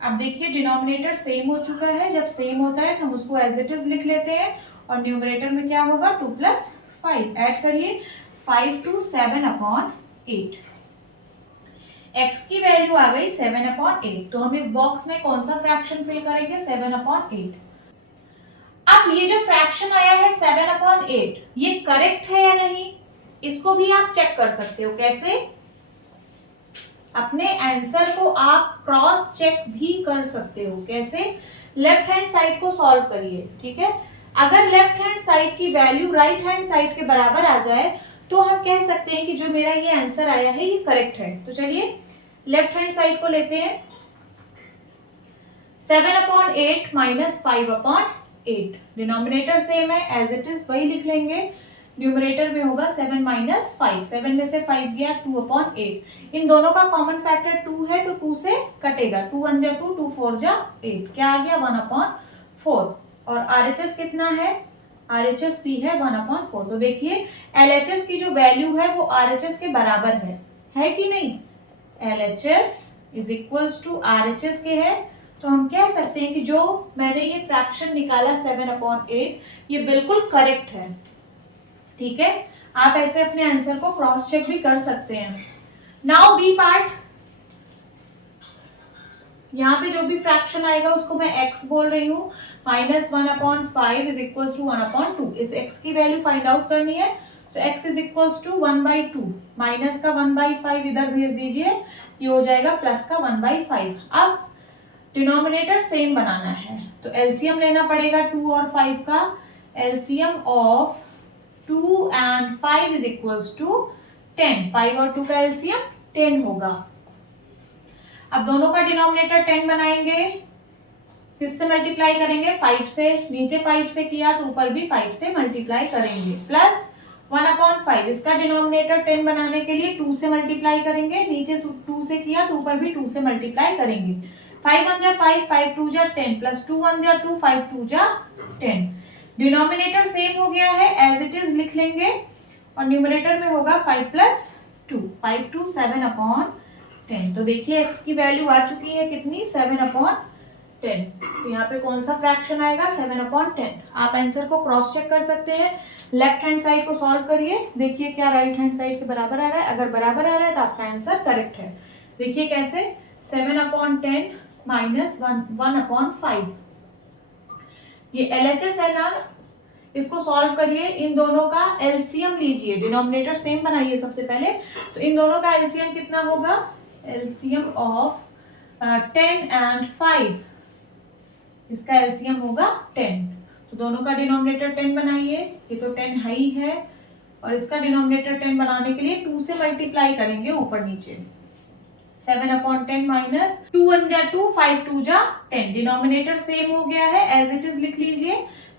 अब देखिए डिनोमिनेटर सेम हो चुका है। जब सेम होता है तो हम उसको एज इट इज लिख लेते हैं और न्यूमरेटर में क्या होगा? 2 + 5। ऐड करिए, 5 2 7/8। x की वैल्यू आ गई 7/8। तो हम इस बॉक्स में कौन सा फ्रैक्शन फिल करेंगे? 7/8। अब ये जो फ्रैक्शन आया है 7/8, ये करेक्ट है या नहीं, इसको भी आप चेक कर सकते हो। कैसे? अपने आंसर को आप क्रॉस चेक भी कर सकते हो। कैसे? लेफ्ट हैंड साइड को सॉल्व करिए, ठीक है। अगर लेफ्ट हैंड साइड की वैल्यू राइट हैंड साइड के बराबर आ जाए तो हम कह सकते हैं कि जो मेरा ये आंसर आया है ये करेक्ट है। तो चलिए लेफ्ट हैंड साइड को लेते हैं। 7/8 माइनस 5/8, डिनोमिनेटर सेम है एज इट इज वही लिख लेंगे। न्यूमरेटर में होगा 7 माइनस 5, 7 में से 5 गया 2/8। इन दोनों का कॉमन फैक्टर 2 है तो 2 से कटेगा, 2 1 जा 2, 2 4 जा 8, क्या आ गया 1/4। और आरएचएस कितना है? आरएचएस भी है 1/4। तो देखिए एलएचएस की जो वैल्यू है वो आरएचएस के बराबर है कि नहीं? LHS is equals to RHS के है। तो हम कह सकते हैं कि जो मैंने ये फ्रैक्शन निकाला 7/8 ये बिल्कुल करेक्ट है, ठीक है। आप ऐसे अपने आंसर को क्रॉस चेक भी कर सकते हैं। नाउ बी पार्ट, यहाँ पे जो भी फ्रैक्शन आएगा उसको मैं x बोल रही हूँ। -1/5 इज इक्वल्स टू 1/2। इस x की वैल्यू फाइंड आउट करनी है। So x is equals to 1/2, minus का 1/5 इधर भेज दीजिए, ये हो जाएगा प्लस का 1/5। अब डिनोमिनेटर सेम बनाना है तो एलसीएम लेना पड़ेगा 2 और 5 का। LCM of 2 and 5 is equals to 10। 5 और 2 का एलसीएम 10 होगा। अब दोनों का डिनोमिनेटर 10 बनाएंगे, किससे मल्टीप्लाई करेंगे? 5 से। नीचे 5 से किया तो ऊपर भी 5 से मल्टीप्लाई करेंगे, प्लस 1/5। इसका डिनोमिनेटर 10 बनाने के लिए 2 से मल्टीप्लाई करेंगे, नीचे 2 से किया तो ऊपर भी 2 से मल्टीप्लाई करेंगे। 5 1 जा 5, 5 2 जा 10, प्लस 2 1 जा 2, 5 2 जा 10। डिनोमिनेटर सेम हो गया है एज इट इज लिख लेंगे और न्यूमरेटर में होगा 5 + 2, 5 2 7/10। तो देखिए x की वैल्यू आ चुकी है कितनी? 7/10। तो यहाँ पे कौन सा फ्रैक्शन आएगा? 7/10। आप आंसर को क्रॉस चेक कर सकते हैं। लेफ्ट हैंड साइड को सॉल्व करिए, देखिए क्या राइट हैंड साइड के बराबर आ रहा है। अगर बराबर आ रहा है तो आपका आंसर करेक्ट है। देखिए कैसे? 7/10 माइनस 1/5। ये एलएचएस है ना, इसको सॉल्व करिए। इन दोनों का एलसीएम लीजिए, डिनोमिनेटर सेम बनाइए सबसे पहले। तो इन दोनों का एलसीएम कितना होगा? एलसीएम ऑफ 10 and 5, इसका एलसीएम होगा 10। तो दोनों का डिनोमिनेटर 10 बनाइए, ये तो 10 है ही है। और इसका डिनोमिनेटर 10 बनाने के लिए 2 से मल्टीप्लाई करेंगे ऊपर नीचे। 7/10 माइनस 2 1 जा 2, 5 2 जा 10। डिनोमिनेटर सेम हो गया है एज इट इज लिख लीजिए।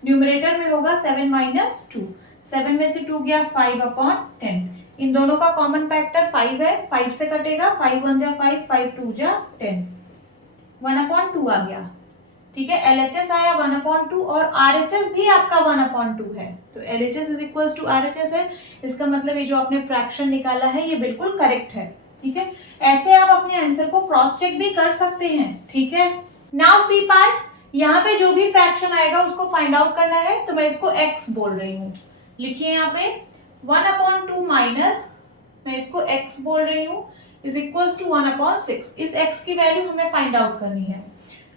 न्यूमरेटर में होगा 7 - 2, 7 में से 2 गया 5/10। इन दोनों का कॉमन फैक्टर 5 है, 5 से कटेगा, 5 1 जा 5, 5 2 जा 10, 1/2 आ गया, ठीक है। एलएचएस आया 1/2 और आरएचएस भी आपका 1/2 है। तो LHS is equals to RHS है, इसका मतलब ये जो आपने फ्रैक्शन निकाला है ये बिल्कुल करेक्ट है, ठीक है। ऐसे आप अपने आंसर को क्रॉस चेक भी कर सकते हैं, ठीक है। नाउ सी पार्ट, यहाँ पे जो भी फ्रैक्शन आएगा उसको फाइंड आउट करना है। तो मैं इसको x बोल रही हूँ, लिखिए यहाँ पे 1/2 माइनस, मैं इसको x बोल रही हूँ, इज इक्वल्स टू 1/6। इस x की वैल्यू हमें फाइंड आउट करनी है,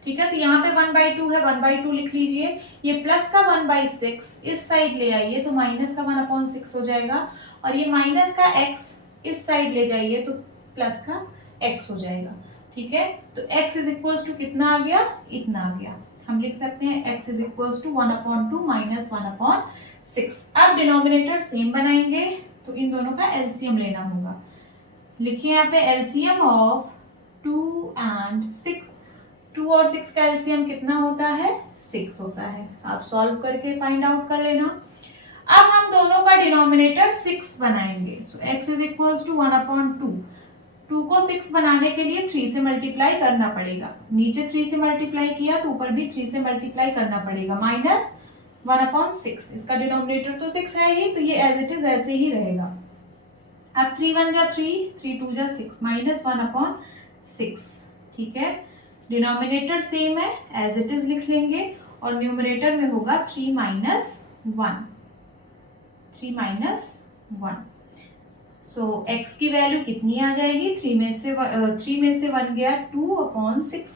ठीक है। तो यहाँ पे 1/2 है, 1/2 लिख लीजिए। ये प्लस का 1/6 इस साइड ले आइए तो माइनस का 1/6 हो जाएगा। और ये माइनस का x इस साइड ले जाइए तो प्लस का x हो जाएगा, ठीक है। तो x इज इक्वल्स टू कितना आ गया? इतना आ गया। हम लिख सकते हैं x is equals to 1/2 minus 1/6। अब डिनोमिनेटर सेम बनाएंगे तो इन दोनों का एलसीएम लेना होगा। लिखिए यहाँ पे एलसीएम ऑफ 2 and 6। 2 और 6 का एलसीएम कितना होता है? 6 होता है। आप सॉल्व करके फाइंड आउट कर लेना। अब हम दोनों का डिनोमिनेटर 6 बनाएंगे। सो x इज इक्वल्स टू 1/2। 2 को 6 बनाने के लिए 3 से मल्टीप्लाई करना पड़ेगा, नीचे 3 से मल्टीप्लाई किया तो ऊपर भी 3 से मल्टीप्लाई करना पड़ेगा, माइनस 1/6। इसका डिनोमिनेटर तो 6 है ही, तो ये एज इट इज ऐसे ही रहेगा। अब 3 1 जा 3, 3 2 जा 6, माइनस 1/6, ठीक है। डिनोमिनेटर सेम है एज इट इज लिख लेंगे और न्यूमरेटर में होगा 3 - 1, 3 - 1। सो x की वैल्यू कितनी आ जाएगी? 3 में से 1 गया 2/6।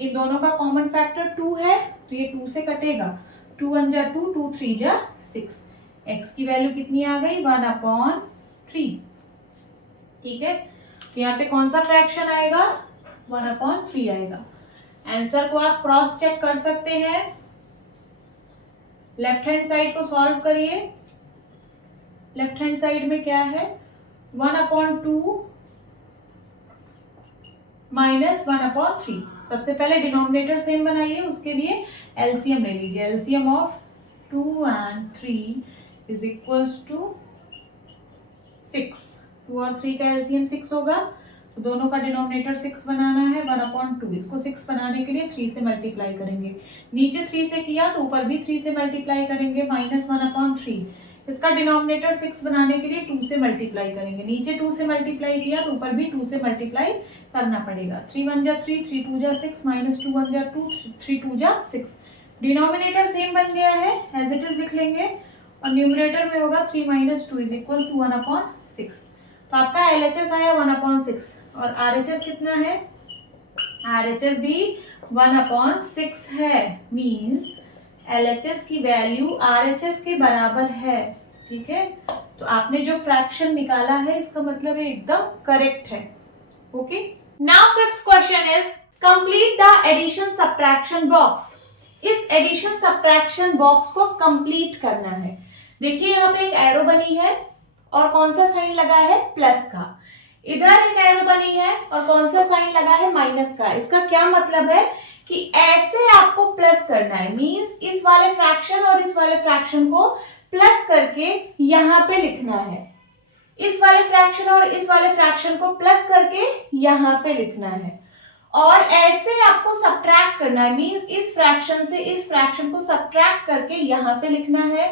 इन दोनों का कॉमन फैक्टर 2 है तो ये 2 से कटेगा, 2 1 जा 2, 2 3 जा 6। x की वैल्यू कितनी आ गई? 1/3, ठीक है। तो यहाँ पे कौन सा फ्रैक्शन आएगा, 1/3 आएगा। आंसर को आप क्रॉस चेक कर सकते हैं। लेफ्ट हैंड साइड को सॉल्व करिए। लेफ्ट हैंड साइड में क्या है, 1/2 माइनस 1/3। सबसे पहले डिनोमिनेटर सेम बनाइए, उसके लिए एलसीएम ले लीजिए। LCM of 2 and 3 is equals to 6। 2 और 3 का एलसीएम 6 होगा, तो दोनों का डिनोमिनेटर 6 बनाना है। 1/2 इसको 6 बनाने के लिए 3 से मल्टीप्लाई करेंगे। नीचे 3 से किया तो ऊपर भी 3 से मल्टीप्लाई करेंगे, माइनस 1/3। इसका डिनोमिनेटर 6 बनाने के लिए 2 से मल्टीप्लाई करेंगे। नीचे 2 से मल्टीप्लाई किया तो ऊपर भी 2 से मल्टीप्लाई करना पड़ेगा। 3 1 जा 3, 3 2 जा 6, माइनस 2 1 जा 2, 3 2 जा 6। डिनोमिनेटर सेम बन गया है, एज इट इज लिख लेंगे, और न्यूमरेटर में होगा 3 - 2 इज इक्वल टू 1/6। तो आपका LHS आया 1/6, और RHS कितना है, RHS भी 1/6 है। मीन्स LHS की वैल्यू RHS के बराबर है। ठीक है, तो आपने जो फ्रैक्शन निकाला है इसका मतलब है एकदम करेक्ट है। Okay, now fifth question is complete the addition subtraction box. इस एडिशन सब्ट्रैक्शन बॉक्स को कंप्लीट करना है। देखिए यहाँ पे एक एरो बनी है और कौन सा साइन लगा है, प्लस का। इधर एक एरो बनी है और कौन सा साइन लगा है, माइनस का। इसका क्या मतलब है कि ऐसे आपको प्लस करना है। मींस इस वाले फ्रैक्शन और इस वाले फ्रैक्शन को प्लस करके यहां पे लिखना है। इस वाले फ्रैक्शन और इस वाले फ्रैक्शन को प्लस करके यहां पे लिखना है, और ऐसे आपको सब्ट्रैक्ट करना है। मींस इस फ्रैक्शन से इस फ्रैक्शन को सब्ट्रैक्ट करके यहां पे लिखना है,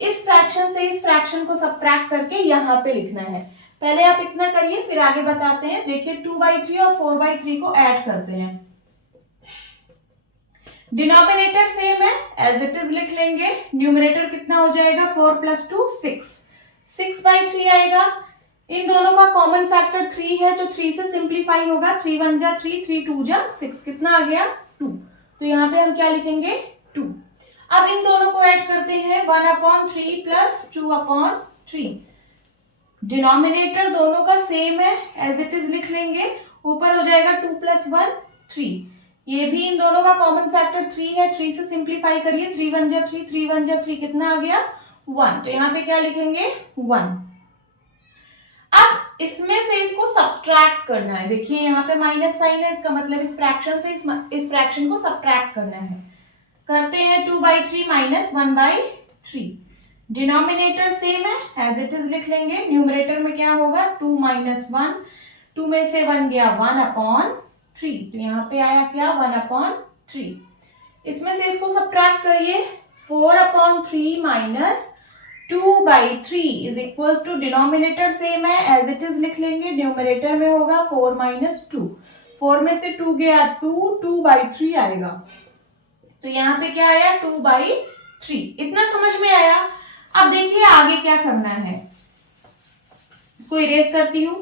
इस फ्रैक्शन से इस फ्रैक्शन को सब्ट्रैक्ट करके यहां पे लिखना है। पहले आप इतना करिए, फिर आगे बताते हैं। देखिए 2/3 और 4/3 को ऐड करते हैं। डिनोमिनेटर सेम है, एज इट इज लिख लेंगे। न्यूमरेटर कितना हो जाएगा, 4 + 2 6, 6/3 आएगा। इन दोनों का कॉमन फैक्टर 3 है, तो 3 से सिंप्लीफाई होगा। 3 1 जा 3, 3 2 जा 6, कितना आ गया, 2। तो यहाँ पे हम क्या लिखेंगे, 2। अब इन दोनों को ऐड करते हैं, 1/3 + 2/3। डिनोमिनेटर दोनों का सेम है, एज इट इज लिख लेंगे। ऊपर हो जाएगा 2 + 1 3। ये भी इन दोनों का कॉमन फैक्टर 3 है, 3 से सिंप्लीफाई करिए। 3 1 जा 3, 3 1 जा 3, कितना आ गया, 1। तो यहाँ पे क्या लिखेंगे, 1। अब इसमें से इसको सब्ट्रैक्ट करना है। देखिए यहाँ पे माइनस साइन है, इसका मतलब इस फ्रैक्शन से इस फ्रैक्शन को सब्ट्रैक्ट करना है। करते हैं 2/3 - 1/3। डिनोमिनेटर सेम है, एज इट इज लिख लेंगे। न्यूमरेटर में क्या होगा, 2 - 1, 2 में से 1 गया, 1/3। तो यहाँ पे आया क्या, 1/3। इसमें से इसको सब्ट्रैक्ट करिए। 4/3 - 2/3 is equal to, denominator same है, एज इट इज लिख लेंगे। न्यूमरेटर में होगा 4 - 2, 4 में से 2 गया 2, 2/3 आएगा। तो यहाँ पे क्या आया, 2/3। इतना समझ में आया। अब देखिए आगे क्या करना है, इसको इरेज करती हूं।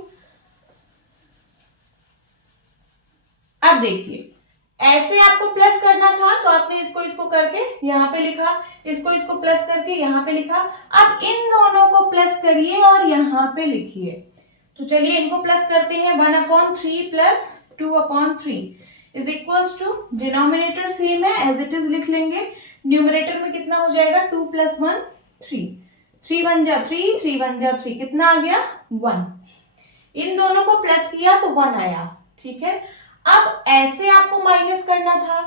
अब देखिए ऐसे आपको प्लस करना था, तो आपने इसको करके यहाँ पे लिखा, इसको प्लस करके यहाँ पे लिखा। अब इन दोनों को प्लस करिए और यहाँ पे लिखिए। तो चलिए इनको प्लस करते हैं। 1/3 + 2/3 is equal to, denominator same है, एज इट इज लिख लेंगे। न्यूमरेटर में कितना हो जाएगा, 2 + 1 3, 3 1 जा 3, 3 1 जा 3, कितना आ गया, 1। इन दोनों को प्लस किया तो 1 आया। ठीक है, अब ऐसे आपको माइनस करना था।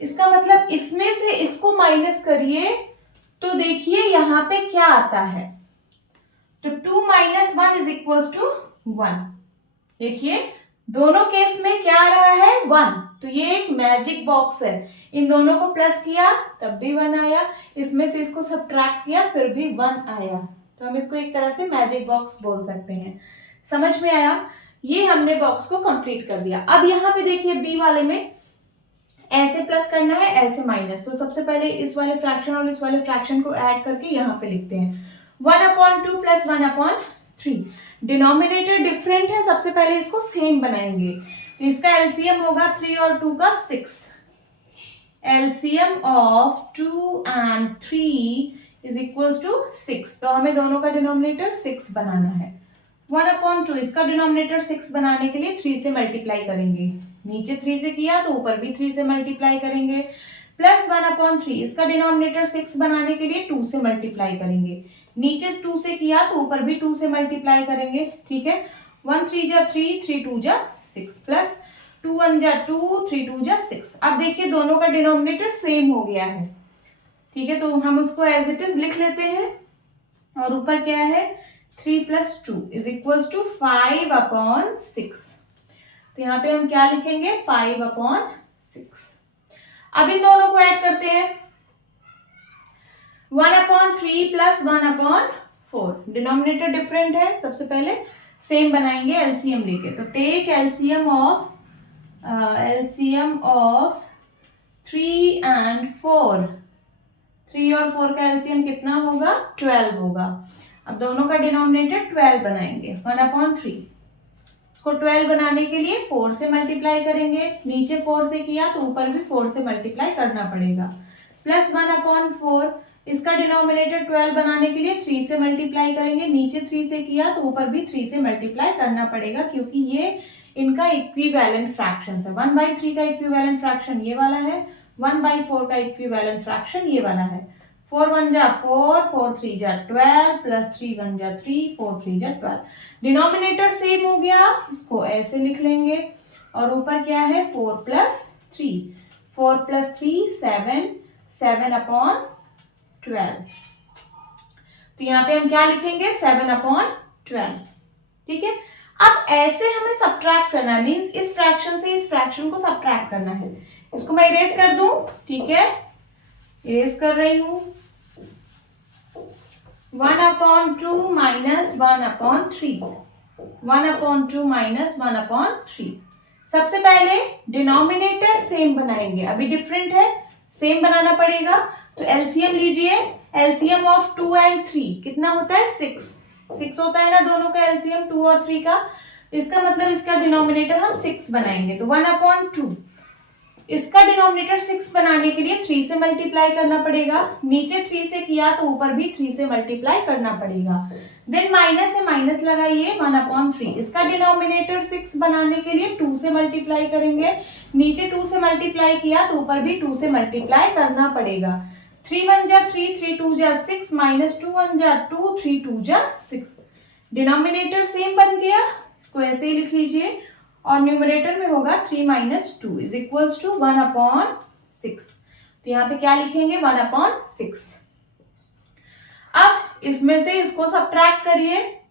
इसका मतलब इसमें से इसको माइनस करिए, तो देखिए यहां पे क्या आता है। तो 2 - 1 इज इक्वल टू 1। देखिए दोनों केस में क्या आ रहा है, 1। तो ये एक मैजिक बॉक्स है। इन दोनों को प्लस किया तब भी 1 आया, इसमें से इसको सब्ट्रैक्ट किया फिर भी 1 आया। तो हम इसको एक तरह से मैजिक बॉक्स बोल सकते हैं। समझ में आया, ये हमने बॉक्स को कंप्लीट कर दिया। अब यहाँ पे देखिए बी वाले में ऐसे प्लस करना है, ऐसे माइनस। तो सबसे पहले इस वाले फ्रैक्शन और इस वाले फ्रैक्शन को ऐड करके यहाँ पे लिखते हैं, 1/2 + 1/3। डिनोमिनेटर डिफरेंट है, सबसे पहले इसको सेम बनाएंगे। तो इसका एलसीएम होगा 3 और 2 का 6। LCM of 2 and 3 is equal to 6। तो हमें दोनों का डिनोमिनेटर 6 बनाना है। 1/2, इसका डिनोमिनेटर 6 बनाने के लिए 3 से मल्टीप्लाई करेंगे, नीचे 3 से किया तो ऊपर भी 3 से मल्टीप्लाई करेंगे, प्लस 1/3, इसका डिनोमिनेटर 6 बनाने के लिए 2 से मल्टीप्लाई करेंगे, नीचे 2 से किया तो ऊपर भी 2 से मल्टीप्लाई करेंगे। ठीक है, 1 3 जा 3, 3 2 जा 6, प्लस 2 1 जा 2, 3 2 जा 6। अब देखिए दोनों का डिनोमिनेटर सेम हो गया है। ठीक है, तो हम उसको एज इट इज लिख लेते हैं, और ऊपर क्या है 3 + 2 = 5/6। तो यहाँ पे हम क्या लिखेंगे 5/6। अब इन दोनों को ऐड करते हैं, 1/3 + 1/4, डिनोमिनेटर डिफरेंट है, सबसे पहले सेम बनाएंगे एलसीएम लेके। तो टेक एलसीएम ऑफ 3 and 4, 3 और 4 का एलसीएम कितना होगा 12 होगा। अब दोनों का डिनोमिनेटर 12 बनाएंगे, 1/3 को 12 बनाने के लिए 4 से मल्टीप्लाई करेंगे, नीचे 4 से किया तो ऊपर भी 4 से मल्टीप्लाई करना पड़ेगा, प्लस 1/4, इसका डिनोमिनेटर 12 बनाने के लिए 3 से मल्टीप्लाई करेंगे, नीचे 3 से किया तो ऊपर भी 3 से मल्टीप्लाई करना पड़ेगा, क्योंकि ये इनका इक्विवेलेंट फ्रैक्शन है। 1/3 का इक्विवेलेंट फ्रैक्शन ये वाला है, 1/4 का इक्विवेलेंट फ्रैक्शन ये वाला है। 4 1 जा 4, 4 3 जा 12, प्लस 3 1 जा 3, 4 3 जा 12। डिनोमिनेटर सेम हो गया, इसको ऐसे लिख लेंगे, और ऊपर क्या है 4 + 3, 4 + 3 7, 7/12। तो यहाँ पे हम क्या लिखेंगे 7/12। ठीक है, अब ऐसे हमें सब्ट्रैक्ट करना है, मीन्स इस फ्रैक्शन से इस फ्रैक्शन को सब्ट्रैक्ट करना है। इसको मैं इरेज कर दूं, ठीक है, इरेज कर रही हूं। 1/2 - 1/3, 1/2 - 1/3। सबसे पहले डिनोमिनेटर सेम बनाएंगे, अभी डिफरेंट है, सेम बनाना पड़ेगा। तो एलसीएम लीजिए, एलसीएम ऑफ 2 and 3 कितना होता है 6 होता है ना, दोनों का एलसीएम 2 और 3 का। इसका मतलब इसका डिनोमिनेटर हम 6 बनाएंगे, तो 1/2, इसका डिनोमिनेटर 6 बनाने के लिए 3 से मल्टीप्लाई करना पड़ेगा, नीचे 3 से किया तो ऊपर भी 3 से मल्टीप्लाई करना पड़ेगा। देन माइनस से माइनस लगाइए, 1/3, इसका डिनोमिनेटर 6 बनाने के लिए 2 से मल्टीप्लाई करेंगे, नीचे 2 से मल्टीप्लाई किया तो ऊपर भी 2 से मल्टीप्लाई करना पड़ेगा। 3 1 जा 3, 3 2 जा 6, माइनस 2 1 जा 2, 3 2 जा 6। डिनोमिनेटर सेम बन गया, इसको ऐसे ही लिख लीजिए, और न्यूमरेटर में होगा 3 - 2 = 1/6। तो यहाँ पे क्या लिखेंगे 1/6। अब इसमें से इसको सब्ट्रैक्ट करिए,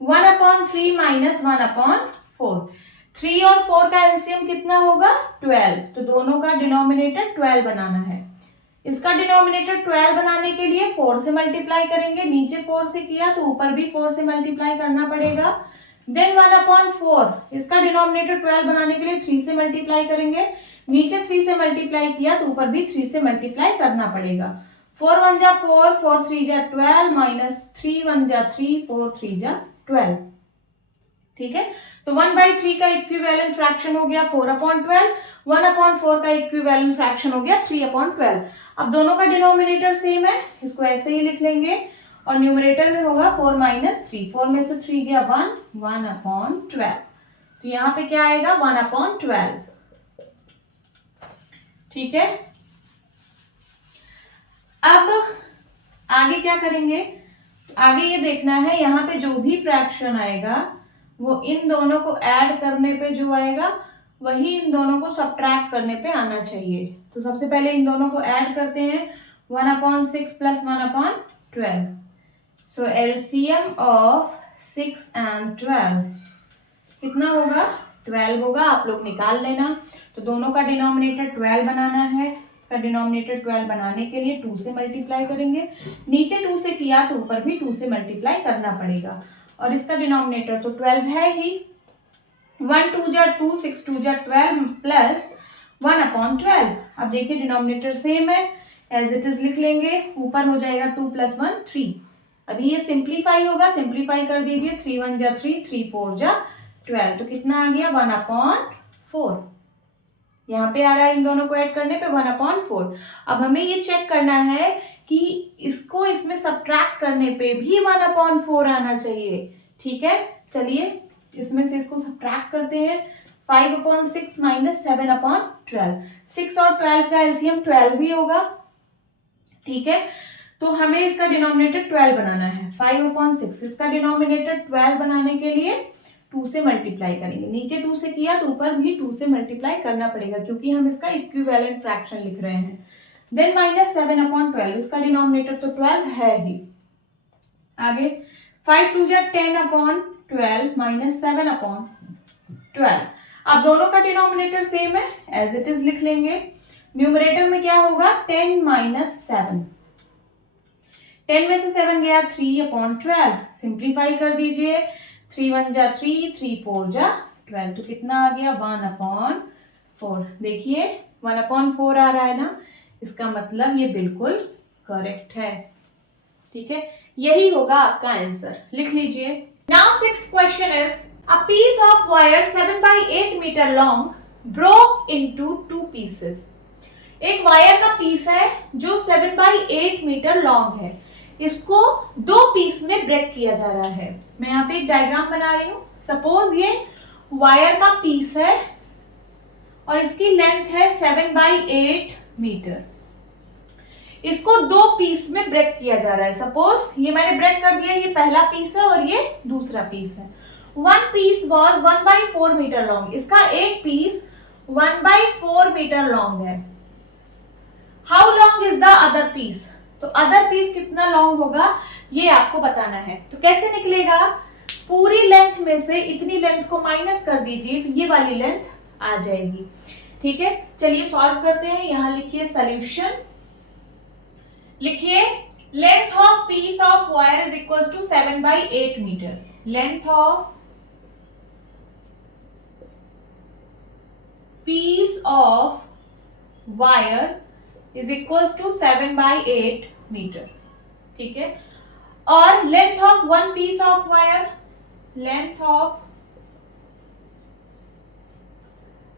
1/3 - 1/4, 3 और 4 का एलसीएम कितना होगा 12, तो दोनों का डिनोमिनेटर 12 बनाना है। इसका डिनोमिनेटर 12 बनाने के लिए 4 से मल्टीप्लाई करेंगे, नीचे 4 से किया तो ऊपर भी 4 से मल्टीप्लाई करना पड़ेगा। देन 1/4, इसका डिनोमिनेटर 12 बनाने के लिए 3 से मल्टीप्लाई करेंगे, नीचे 3 से मल्टीप्लाई किया तो ऊपर भी 3 से मल्टीप्लाई करना पड़ेगा। 4 1 जा 4, 4 3 जा 12, माइनस 3 1 जा 3, 4 3 जा 12। ठीक है, तो 1/3 का इक्विवेलेंट फ्रैक्शन हो गया 4/12, 1/4 का इक्विवेलेंट फ्रैक्शन हो गया 3/12। अब दोनों का डिनोमिनेटर सेम है, इसको ऐसे ही लिख लेंगे, और न्यूमरेटर में होगा 4 - 3, 4 में से 3 गया 1, 1/12। तो यहाँ पे क्या आएगा 1/12। ठीक है, अब आगे क्या करेंगे, आगे ये देखना है यहाँ पे जो भी फ्रैक्शन आएगा वो इन दोनों को ऐड करने पे जो आएगा वही इन दोनों को सब्ट्रैक्ट करने पे आना चाहिए। तो सबसे पहले इन दोनों को ऐड करते हैं, 1/6 + 1/12। सो एलसीएम ऑफ 6 and 12 कितना होगा 12 होगा, आप लोग निकाल लेना। तो दोनों का डिनोमिनेटर 12 बनाना है, इसका डिनोमिनेटर 12 बनाने के लिए 2 से मल्टीप्लाई करेंगे, नीचे 2 से किया तो ऊपर भी 2 से मल्टीप्लाई करना पड़ेगा, और इसका डिनोमिनेटर तो 12 है ही। 1 2 जा 2, 6 2 जा 12, प्लस 1/12। अब देखिए डिनोमिनेटर सेम है, एज इट इज लिख लेंगे, ऊपर हो जाएगा 2 + 1 3। अभी ये सिंप्लीफाई होगा, सिंप्लीफाई कर दीजिए, 3 1 जा 3, 3 4 जा 12, तो कितना आ गया 1/4। यहाँ पे आ रहा है इन दोनों को ऐड करने पे 1/4। अब हमें ये चेक करना है कि इसको इसमें सब्ट्रैक्ट करने पे भी 1/4 आना चाहिए। ठीक है, चलिए इसमें से इसको सब्ट्रैक्ट करते हैं। 5/6 माइनस 7/12। 6 और 12 का एलसीएम 12 ही होगा, ठीक है। तो हमें इसका डिनोमिनेटर 12 बनाना है। 5/6 इसका डिनोमिनेटर 12 बनाने के लिए 2 से मल्टीप्लाई करेंगे। नीचे 2 से किया तो ऊपर भी 2 से मल्टीप्लाई करना पड़ेगा क्योंकि हम इसका इक्विवेलेंट फ्रैक्शन लिख रहे हैं। देन माइनस 7/12, इसका डिनोमिनेटर तो 12 है ही। आगे 5 2 जा 10/12 माइनस 7/12। अब दोनों का डिनोमिनेटर सेम है, एज इट इज लिख लेंगे। न्यूमरेटर में क्या होगा 10 माइनस 7। 10 में से 7 गया 3/12। सिंप्लीफाई कर दीजिए। 3 1 जा 3, 3 4 जा 12, तो कितना आ गया 1/4। देखिए 1/4 आ रहा है ना, इसका मतलब ये बिल्कुल करेक्ट है, ठीक है। यही होगा आपका आंसर, लिख लीजिए। Now sixth question is a piece of wire 7/8 metre long broke into 2 pieces. एक वायर का पीस है जो 7/8 मीटर लॉन्ग है, इसको 2 पीस में ब्रेक किया जा रहा है। मैं यहाँ पे एक डायग्राम बना रही हूँ। सपोज ये वायर का पीस है और इसकी लेंथ है 7/8 मीटर। इसको 2 पीस में ब्रेक किया जा रहा है। सपोज ये मैंने ब्रेक कर दिया, ये पहला पीस है और ये दूसरा पीस है। 1 पीस वॉज 1/4 मीटर लॉन्ग, इसका एक पीस 1/4 मीटर लॉन्ग है। How long is the other piece, तो अदर पीस कितना लॉन्ग होगा ये आपको बताना है। तो कैसे निकलेगा, पूरी लेंथ में से इतनी लेंथ को माइनस कर दीजिए तो ये वाली लेंथ आ जाएगी, ठीक है। चलिए सॉल्व करते हैं। यहां लिखिए सॉल्यूशन, लिखिए length of piece of wire is equal to 7/8 metre. Length of piece of wire is equal to 7/8 metre, ठीक है। और length of 1 piece of wire, length of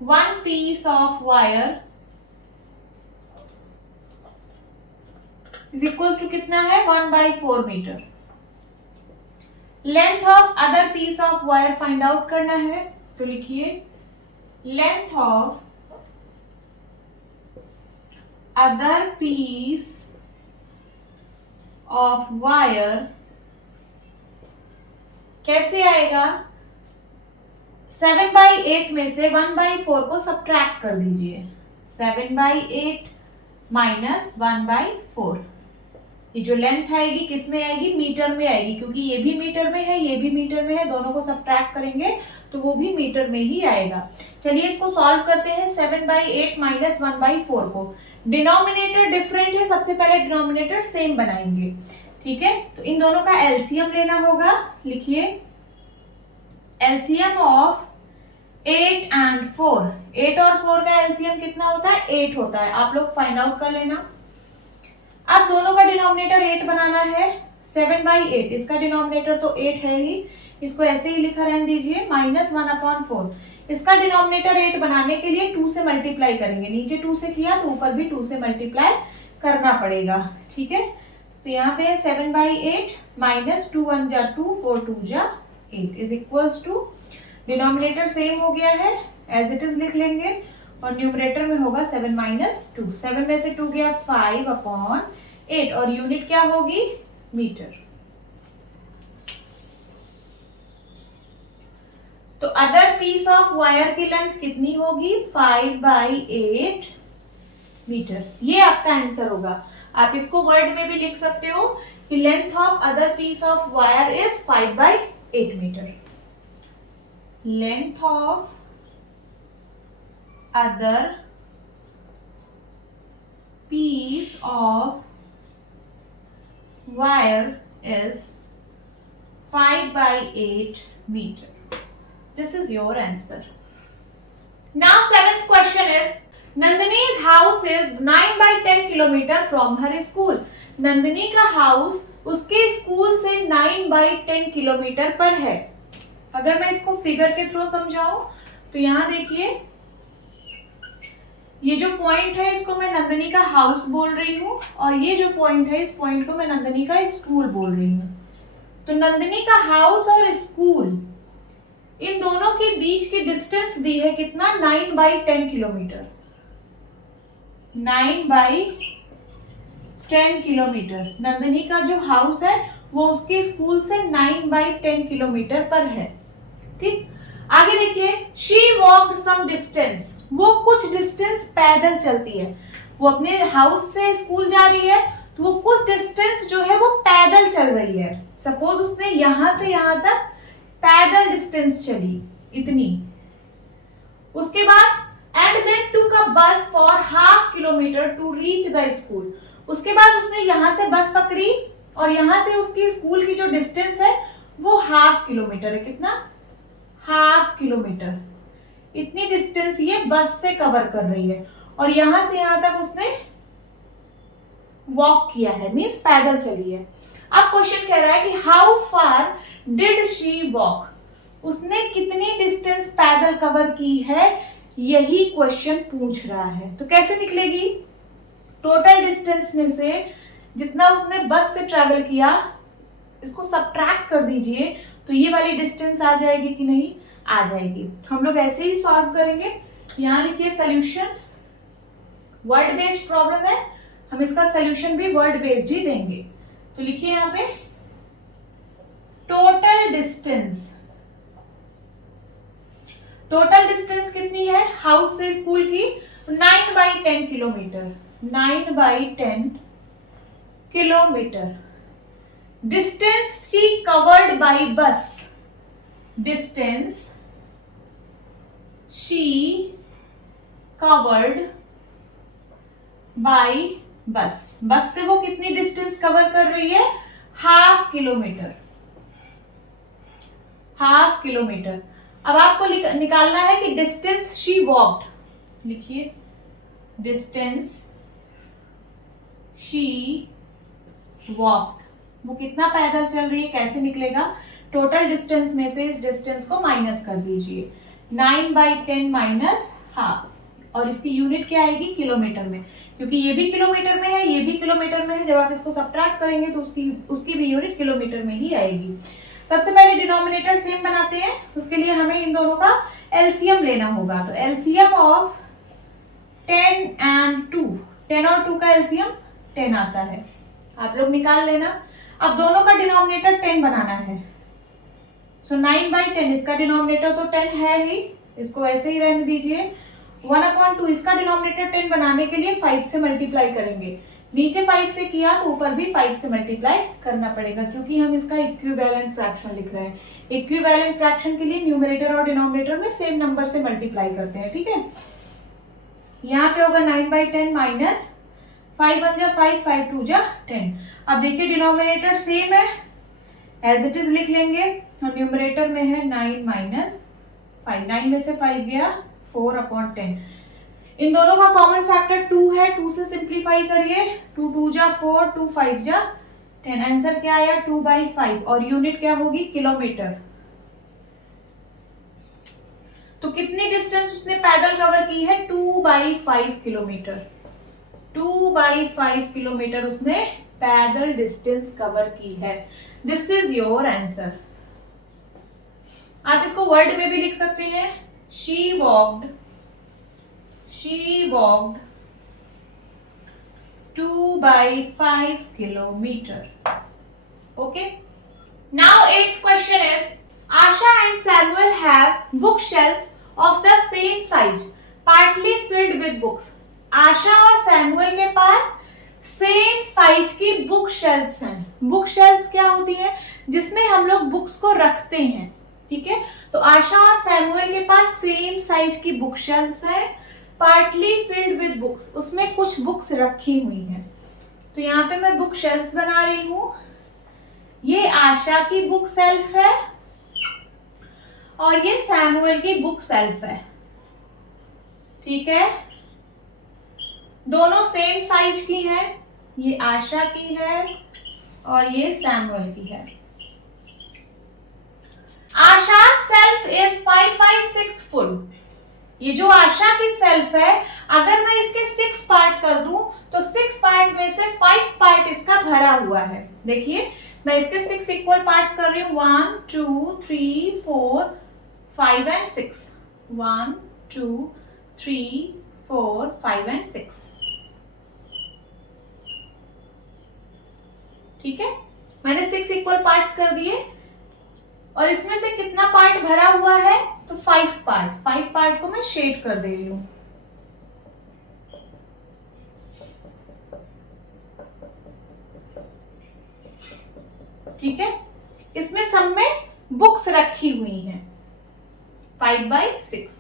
1 piece of wire is equal to कितना है 1/4 metre. Length of other piece of wire find out करना है, तो लिखिए length of other piece of wire कैसे आएगा, 7/8 में से 1/4 को सब्ट्रैक्ट कर दीजिए। 7/8 माइनस 1/4, ये जो लेंथ आएगी किस में आएगी, मीटर में आएगी, क्योंकि ये भी मीटर में है ये भी मीटर में है, दोनों को सब्ट्रैक्ट करेंगे तो वो भी मीटर में ही आएगा। चलिए इसको सॉल्व करते हैं। 7/8 माइनस 1/4 को, डिनोमिनेटर डिफरेंट है, सबसे पहले डिनोमिनेटर सेम बनाएंगे, ठीक है। तो इन दोनों का एलसीएम लेना होगा। लिखिए एलसीएम ऑफ 8 and 4। 8 और 4 का एलसीएम कितना होता है 8 होता है, आप लोग फाइंड आउट कर लेना। अब दोनों का डिनोमिनेटर 8 बनाना है। 7/8 इसका डिनोमिनेटर तो 8 है ही, इसको ऐसे ही लिखा रहने दीजिए, माइनस 1/4। इसका डिनोमिनेटर 8 बनाने के लिए 2 से मल्टीप्लाई करेंगे। नीचे 2 से किया तो ऊपर भी 2 से मल्टीप्लाई करना पड़ेगा, ठीक है। तो यहाँ पे 7/8 माइनस 2 1 जा 2 4 2 जा 8 is equals to, denominator same हो गया है, एज इट इज लिख लेंगे, और न्यूमरेटर में होगा 7 माइनस 2। 7 में से 2 गया 5/8 और यूनिट क्या होगी मीटर। तो अदर पीस ऑफ वायर की लेंथ कितनी होगी 5/8 मीटर। ये आपका आंसर होगा। आप इसको वर्ड में भी लिख सकते हो कि length of other piece of wire is 5/8 metre. Length of other piece of wire is 5/8 meter. This is your answer. Now 7th question is Nandini's house is 9/10 kilometer from her school. Nandini का house उसके school से 9/10 kilometre पर है। अगर मैं इसको figure के through समझाऊं तो यहाँ देखिए, ये जो पॉइंट है इसको मैं नंदिनी का हाउस बोल रही हूँ, और ये जो पॉइंट है इस पॉइंट को मैं नंदिनी का स्कूल बोल रही हूँ। तो नंदिनी का हाउस और स्कूल इन दोनों के बीच की डिस्टेंस दी है कितना, 9/10 किलोमीटर। 9/10 किलोमीटर। नंदिनी का जो हाउस है वो उसके स्कूल से 9/10 किलोमीटर पर है। ठीक, आगे देखिए, शी वॉक्ड सम डिस्टेंस, वो कुछ डिस्टेंस पैदल चलती है। वो अपने हाउस से स्कूल जा रही है तो वो कुछ डिस्टेंस जो है वो पैदल चल रही है। सपोज उसने यहां से यहां तक पैदल डिस्टेंस चली इतनी। उसके बाद and then took a bus for half kilometre to reach the school. उसके बाद उसने यहां से बस पकड़ी और यहां से उसकी स्कूल की जो डिस्टेंस है वो हाफ किलोमीटर है। कितना, हाफ किलोमीटर। इतनी डिस्टेंस ये बस से कवर कर रही है और यहां से यहां तक उसने वॉक किया है, मीन्स पैदल चली है। अब क्वेश्चन कह रहा है कि how far did she walk, उसने कितनी डिस्टेंस पैदल कवर की है, यही क्वेश्चन पूछ रहा है। तो कैसे निकलेगी, टोटल डिस्टेंस में से जितना उसने बस से ट्रैवल किया इसको सब्ट्रैक्ट कर दीजिए तो ये वाली डिस्टेंस आ जाएगी कि नहीं, आ जाएगी। हम लोग ऐसे ही सॉल्व करेंगे। यहां लिखिए सोल्यूशन, वर्ड बेस्ड प्रॉब्लम है, हम इसका सोल्यूशन भी वर्ड बेस्ड ही देंगे। तो लिखिए यहां पे टोटल डिस्टेंस। टोटल डिस्टेंस कितनी है हाउस से स्कूल की, 9/10 kilometre. 9/10 kilometre. Distance she covered by बस, डिस्टेंस शी कवर्ड बाय बस। बस से वो कितनी डिस्टेंस कवर कर रही है, हाफ किलोमीटर। Half kilometre. अब आपको निकालना है कि डिस्टेंस शी वॉक्ड। लिखिए डिस्टेंस शी वॉक्ड, वो कितना पैदल चल रही है, कैसे निकलेगा, टोटल डिस्टेंस में से इस डिस्टेंस को माइनस कर दीजिए। 9/10 माइनस हाफ, और इसकी यूनिट क्या आएगी, किलोमीटर में, क्योंकि ये भी किलोमीटर में है, ये भी किलोमीटर में है। जब आप इसको सब्ट्रैक्ट करेंगे तो उसकी भी यूनिट किलोमीटर में ही आएगी। सबसे पहले डिनोमिनेटर सेम बनाते हैं, उसके लिए हमें इन दोनों का एलसीएम लेना होगा। तो एलसीएम ऑफ 10 and 2, 10 और 2 का एलसीएम 10 आता है, आप लोग निकाल लेना। अब दोनों का डिनोमिनेटर 10 बनाना है। सो 9/10, इसका डिनोमिनेटर तो 10 है ही, इसको ऐसे ही रहने दीजिए। 1/2, इसका डिनोमिनेटर 10 बनाने के लिए 5 से मल्टीप्लाई करेंगे। नीचे 5 से किया तो ऊपर भी 5 से मल्टीप्लाई करना पड़ेगा, क्योंकि हम इसका इक्विवेलेंट फ्रैक्शन लिख रहे हैं। इक्विवेलेंट फ्रैक्शन के लिए न्यूमरेटर और डिनोमिनेटर में सेम नंबर से मल्टीप्लाई करते हैं। ठीक है, यहाँ पे होगा 9/10 माइनस 5 1 जा 5, 5 2 जा 10। अब देखिए डिनोमिनेटर सेम है, एज इट इज लिख लेंगे, और न्यूमरेटर में है 9 माइनस 5। 9 में से 5 गया 4/10। इन दोनों का कॉमन फैक्टर 2 है, 2 से सिंप्लीफाई करिए, 2 2 जा 4, 2 5 जा 10। आंसर क्या आया, 2/5, और यूनिट क्या होगी, किलोमीटर। तो कितनी डिस्टेंस उसने पैदल कवर की है, 2/5 किलोमीटर। 2/5 किलोमीटर उसने पैदल डिस्टेंस कवर की है। This is your answer. आप इसको वर्ड में भी लिख सकते हैं, she walked 2/5 kilometer. Okay. Now 8th question is, Asha and Samuel have bookshelves of the same size, partly filled with books. आशा और सैमुअल के पास सेम साइज की बुक शेल्फ्स हैं। बुक शेल्फ्स क्या होती है, जिसमें हम लोग बुक्स को रखते हैं। ठीक है, तो आशा और सैमुअल के पास सेम साइज की बुक शेल्फ्स हैं, पार्टली फिल्ड विद बुक्स, उसमें कुछ बुक्स रखी हुई हैं। तो यहाँ पे मैं बुक शेल्फ्स बना रही हूं। ये आशा की बुक शेल्फ है और ये सैमुअल की बुक शेल्फ है। ठीक है, दोनों सेम साइज की हैं, ये आशा की है और ये सैमुअल की है। आशा सेल्फ इज 5/6 फुल। ये जो आशा की सेल्फ है, अगर मैं इसके 6 पार्ट कर दूं तो 6 पार्ट में से 5 पार्ट इसका भरा हुआ है। देखिए मैं इसके 6 इक्वल पार्ट्स कर रही हूं, 1 2 3 4 5 and 6, 1 2 3 4 5 and 6। ठीक है, मैंने 6 इक्वल पार्ट्स कर दिए और इसमें से कितना पार्ट भरा हुआ है, तो 5 पार्ट। 5 पार्ट को मैं शेड कर दे रही हूं। ठीक है, इसमें सब में बुक्स रखी हुई हैं 5/6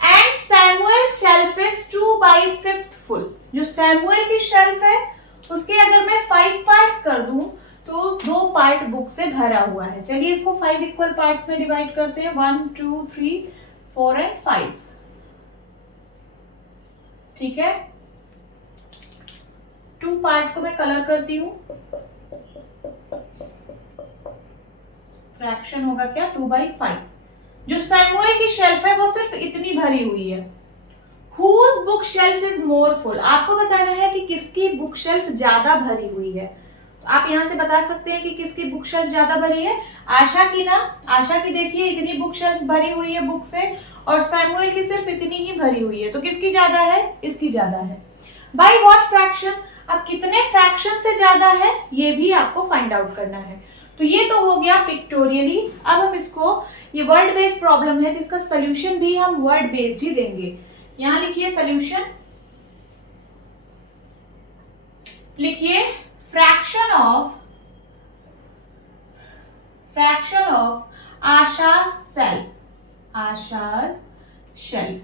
and Samuel shelf is 2/5 full. जो सैमुअल की शेल्फ है उसके अगर मैं 5 पार्ट्स कर दूं तो 2 पार्ट बुक से भरा हुआ है। चलिए इसको 5 इक्वल पार्ट्स में डिवाइड करते हैं, 1 2 3 4 एंड 5। ठीक है, 2 पार्ट को मैं कलर करती हूं। फ्रैक्शन होगा क्या, 2/5। जो सैमुअल की शेल्फ है वो सिर्फ इतनी भरी हुई है। Whose book shelf is more full, आपको बताना है कि किसकी बुक शेल्फ ज्यादा भरी हुई है। तो आप यहां से बता सकते हैं कि किसकी बुक शेल्फ ज्यादा भरी है। आशा की ना, आशा की देखिए इतनी बुक शेल्फ भरी हुई है बुक से, और सैमुअल की सिर्फ इतनी ही भरी हुई है, तो किसकी ज्यादा है, इसकी ज्यादा है। बाय व्हाट फ्रैक्शन, अब कितने फ्रैक्शन से ज्यादा है ये भी आपको फाइंड आउट करना है। तो ये तो हो गया पिक्टोरियली। अब हम इसको, ये वर्ड बेस्ड प्रॉब्लम है तो इसका सोल्यूशन भी हम वर्ड बेस्ड ही देंगे। यहां लिखिए सोल्यूशन, लिखिए fraction of Asha's shelf. Asha's shelf,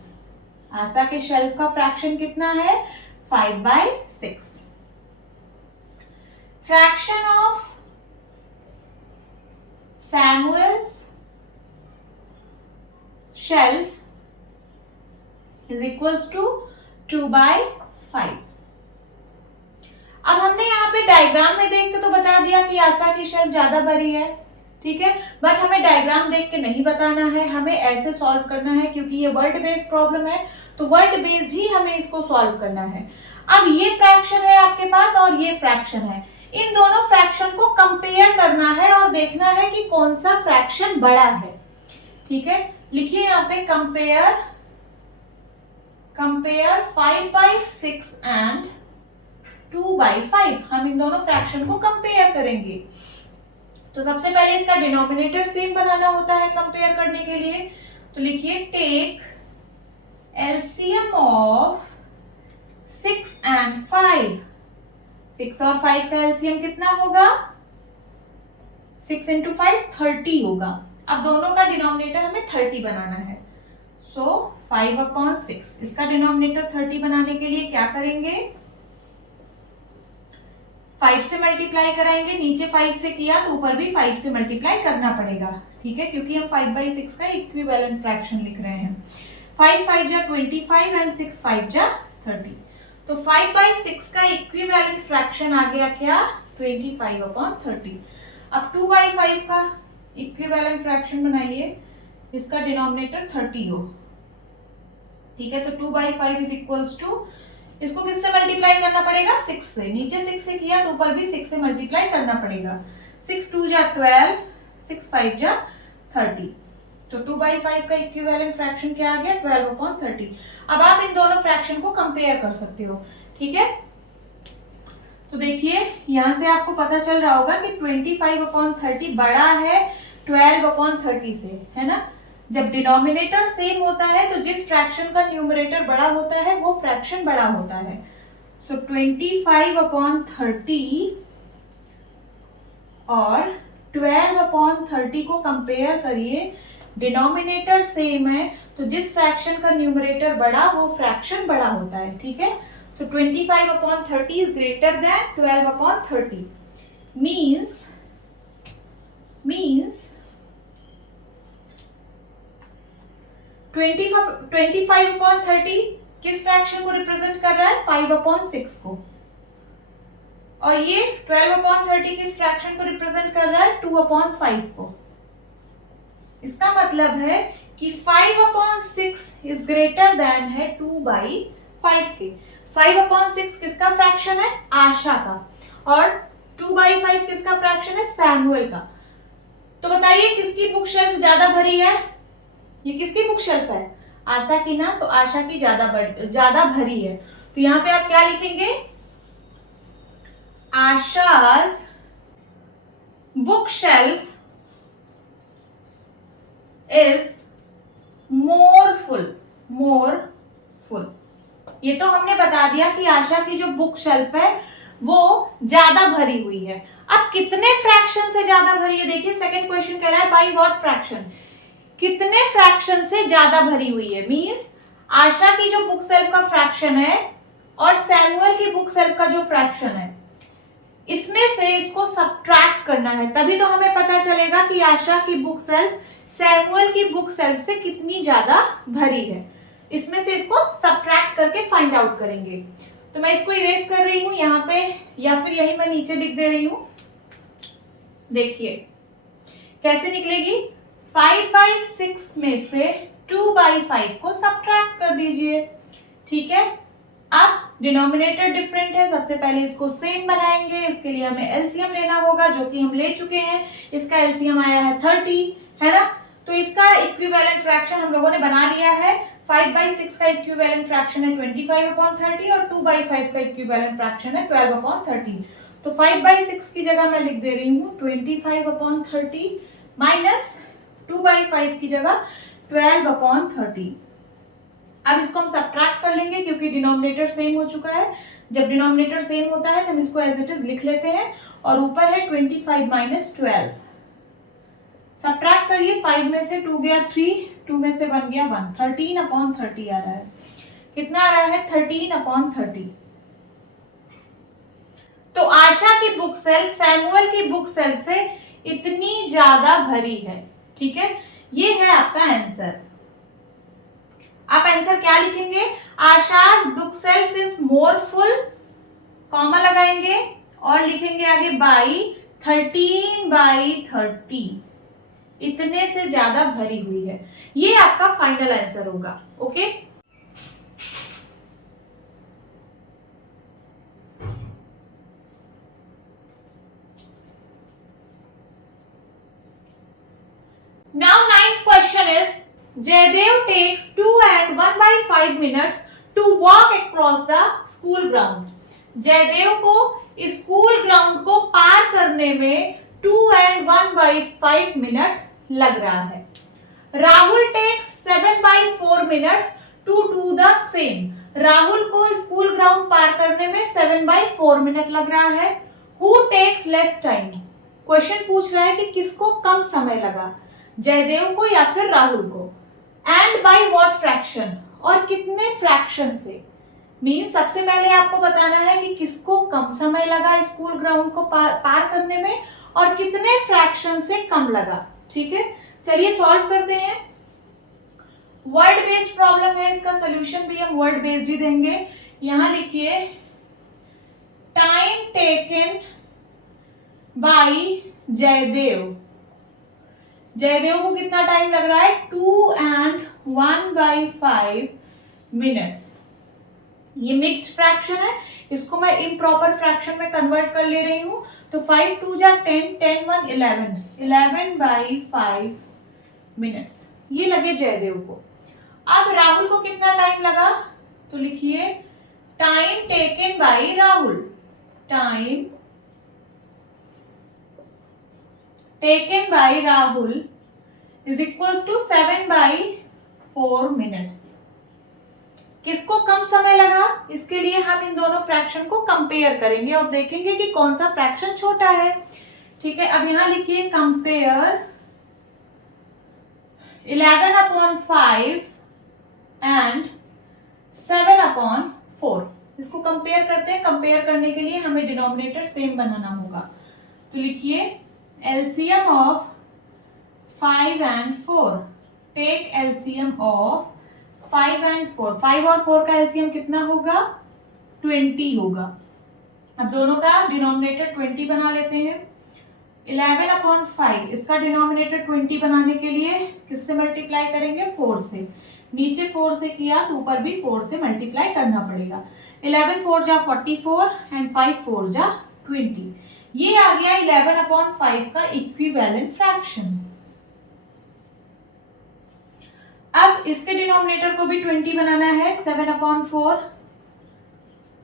आशा के शेल्फ का फ्रैक्शन कितना है, 5/6। Fraction of Samuel's shelf is equals to 2/5। अब हमने यहाँ पे डायग्राम में देख के तो बता दिया कि आशा की शेल्फ ज्यादा भरी है, ठीक है, बट हमें डायग्राम देख के नहीं बताना है, हमें ऐसे सॉल्व करना है क्योंकि ये वर्ड बेस्ड प्रॉब्लम है, तो वर्ड बेस्ड ही हमें इसको सॉल्व करना है। अब ये फ्रैक्शन है आपके पास और ये फ्रैक्शन है, इन दोनों फ्रैक्शन को कंपेयर करना है और देखना है कि कौन सा फ्रैक्शन बड़ा है। ठीक है, लिखिए यहाँ पे कंपेयर 5/6 एंड 2/5। हम इन दोनों फ्रैक्शन को कंपेयर करेंगे। तो सबसे पहले इसका डिनोमिनेटर सेम बनाना होता है कंपेयर करने के लिए। तो लिखिए टेक एलसीएम ऑफ 6 एंड 5। 6 और 5 का एलसीएम कितना होगा, 6 × 5 30 होगा। अब दोनों का डिनोमिनेटर हमें 30 बनाना है, सो 5/6। इसका डिनोमिनेटर 30 बनाने के लिए क्या करेंगे, 5 से मल्टीप्लाई कराएंगे। नीचे 5 से किया तो ऊपर भी 5 से मल्टीप्लाई करना पड़ेगा, ठीक है, क्योंकि हम 5/6 का इक्विवेलेंट फ्रैक्शन लिख रहे हैं। 5 5 जा 25 एंड 6 5 जा 30। तो 5/6 का इक्विवेलेंट फ्रैक्शन आ गया क्या, 25/30। अब 2/5 का इक्विवेलेंट फ्रैक्शन बनाइए, इसका डिनोमिनेटर 30 हो, ठीक है। तो 2/5 इज इक्वल्स टू, इसको किससे मल्टीप्लाई करना पड़ेगा, 6 से। नीचे 6 से किया तो ऊपर भी 6 से मल्टीप्लाई करना पड़ेगा। 6 2 जा 12, 6 5 जा 30। तो 2/5 का इक्विवेलेंट फ्रैक्शन क्या आ गया, 12/30। अब आप इन दोनों फ्रैक्शन को कंपेयर कर सकते हो, ठीक है। तो देखिए यहां से आपको पता चल रहा होगा कि 25/30 बड़ा है 12/30 से, है ना। जब डिनोमिनेटर सेम होता है तो जिस फ्रैक्शन का न्यूमरेटर बड़ा होता है वो फ्रैक्शन बड़ा होता है। सो 25/30 और 12/30 को कंपेयर करिए, डिनोमिनेटर सेम है तो जिस फ्रैक्शन का न्यूमरेटर बड़ा वो फ्रैक्शन बड़ा होता है, ठीक है। सो 25/30 इज ग्रेटर देन 12/30 मीन्स 25/30 किस फ्रैक्शन को रिप्रेजेंट कर रहा है, 5/6 को, और ये 12/30 किस फ्रैक्शन को रिप्रेजेंट कर रहा है, 2/5 को। इसका मतलब है कि 5/6 इज ग्रेटर देन है 2/5 के। 5/6 किसका फ्रैक्शन है, आशा का, और 2/5 किसका फ्रैक्शन है, सैमुअल का। तो बताइए किसकी बुक शेल्फ ज्यादा भरी है, ये किसकी बुक शेल्फ है? आशा की ना, तो आशा की ज्यादा भरी है, तो यहाँ पे आप क्या लिखेंगे? Asha's book shelf is more full. ये तो हमने बता दिया कि आशा की जो बुक शेल्फ है वो ज्यादा भरी हुई है। अब कितने फ्रैक्शन से ज्यादा भरी है? देखिए सेकंड क्वेश्चन कह रहा है बाई व्हाट फ्रैक्शन, कितने फ्रैक्शन से ज्यादा भरी हुई है। मींस आशा की जो बुक सेल्फ का फ्रैक्शन है और सैमुअल की बुक सेल्फ का जो फ्रैक्शन है, इसमें से इसको सब्ट्रैक्ट करना है, तभी तो हमें पता चलेगा कि आशा की बुक सेल्फ सैमुअल की बुक सेल्फ से कितनी ज्यादा भरी है। इसमें से इसको सब्ट्रैक्ट करके फाइंड आउट करेंगे। तो मैं इसको इरेज कर रही हूं यहाँ पे, या फिर यही मैं नीचे लिख दे रही हूं। देखिए कैसे निकलेगी? 5/6 में से 2/5 को सब्ट्रैक्ट कर दीजिए। ठीक है, अब डिनोमिनेटर डिफरेंट है, सबसे पहले इसको सेम बनाएंगे। इसके लिए हमें एलसीएम लेना होगा, जो कि हम ले चुके हैं। इसका एलसीएम आया है 30, है ना? तो इसका इक्विवेलेंट फ्रैक्शन हम लोगों ने बना लिया है। 5/6 का इक्विवेलेंट फ्रैक्शन है 25/30 और 2/5 का इक्विवेलेंट फ्रैक्शन है 12/30। तो 5/6 की जगह मैं लिख दे रही हूँ 25/30 माइनस 2/5 की जगह 12/30। अब इसको हम सब्ट्रैक्ट कर लेंगे क्योंकि डिनोमिनेटर सेम हो चुका है। जब डिनोमिनेटर सेम होता है तो हम इसको एज इट इज लिख लेते हैं, और ऊपर है 25 माइनस 12। सब्ट्रैक्ट करिए, 5 में से 2 गया 3, 2 में से 1 गया 1, 13/30 आ रहा है। कितना आ रहा है? 13/30। तो आशा की बुक सेल्फ सैमुअल की बुक सेल्फ से इतनी ज्यादा भरी है। ठीक है, ये है आपका आंसर। आप आंसर क्या लिखेंगे? Asha's book shelf is more full, comma लगाएंगे और लिखेंगे आगे बाई 13/30, इतने से ज्यादा भरी हुई है। ये आपका फाइनल आंसर होगा। Okay, now ninth question is Jaydev takes 2 and 1/5 minutes to walk across the school ground. Jaydev को स्कूल ग्राउंड को पार करने में 2 and 1/5 मिनट लग रहा है। Rahul takes 7/4 minutes to do the same. Rahul को स्कूल ग्राउंड पार करने में 7/4 मिनट लग रहा है। Who takes less time? Question पूछ रहा है कि किसको कम समय लगा, जयदेव को या फिर राहुल को। एंड बाय व्हाट फ्रैक्शन, और कितने फ्रैक्शन से। मीन्स सबसे पहले आपको बताना है कि किसको कम समय लगा स्कूल ग्राउंड को पार करने में और कितने फ्रैक्शन से कम लगा। ठीक है, चलिए सॉल्व करते हैं। वर्ड बेस्ड प्रॉब्लम है, इसका सोल्यूशन भी हम वर्ड बेस्ड ही देंगे। यहां लिखिए time taken by Jaydev. Jaydev को कितना टाइम लग रहा है? 2 and 1/5 मिनट्स। ये मिक्स्ड फ्रैक्शन है, इसको मैं इम्प्रॉपर फ्रैक्शन में कन्वर्ट कर ले रही हूं। तो 5 2 जा 10, 10 1 11, 11/5 मिनट्स ये लगे जयदेव को। अब राहुल को कितना टाइम लगा? तो लिखिए time taken by Rahul, time taken by Rahul is equals to 7/4 minutes. किसको कम समय लगा? इसके लिए हम इन दोनों फ्रैक्शन को कंपेयर करेंगे और देखेंगे कि कौन सा फ्रैक्शन छोटा है। ठीक है, अब यहां लिखिए कंपेयर 11/5 एंड 7/4। इसको कंपेयर करते हैं। कंपेयर करने के लिए हमें डिनोमिनेटर सेम बनाना होगा। तो लिखिए LCM of 5 and 4. Take LCM of 5 and 4. 5 और 4 का LCM कितना होगा? 20 होगा। अब दोनों का डिनोमिनेटर 20 बना लेते हैं। 11/5 इसका डिनोमिनेटर 20 बनाने के लिए किससे मल्टीप्लाई करेंगे? 4 से। नीचे 4 से किया तो ऊपर भी 4 से मल्टीप्लाई करना पड़ेगा। 11 4 जा 44 एंड 5 4 जा 20। ये आ गया 11/5 का इक्विवेलेंट फ्रैक्शन। अब इसके डिनोमिनेटर को भी 20 बनाना है, 7/4।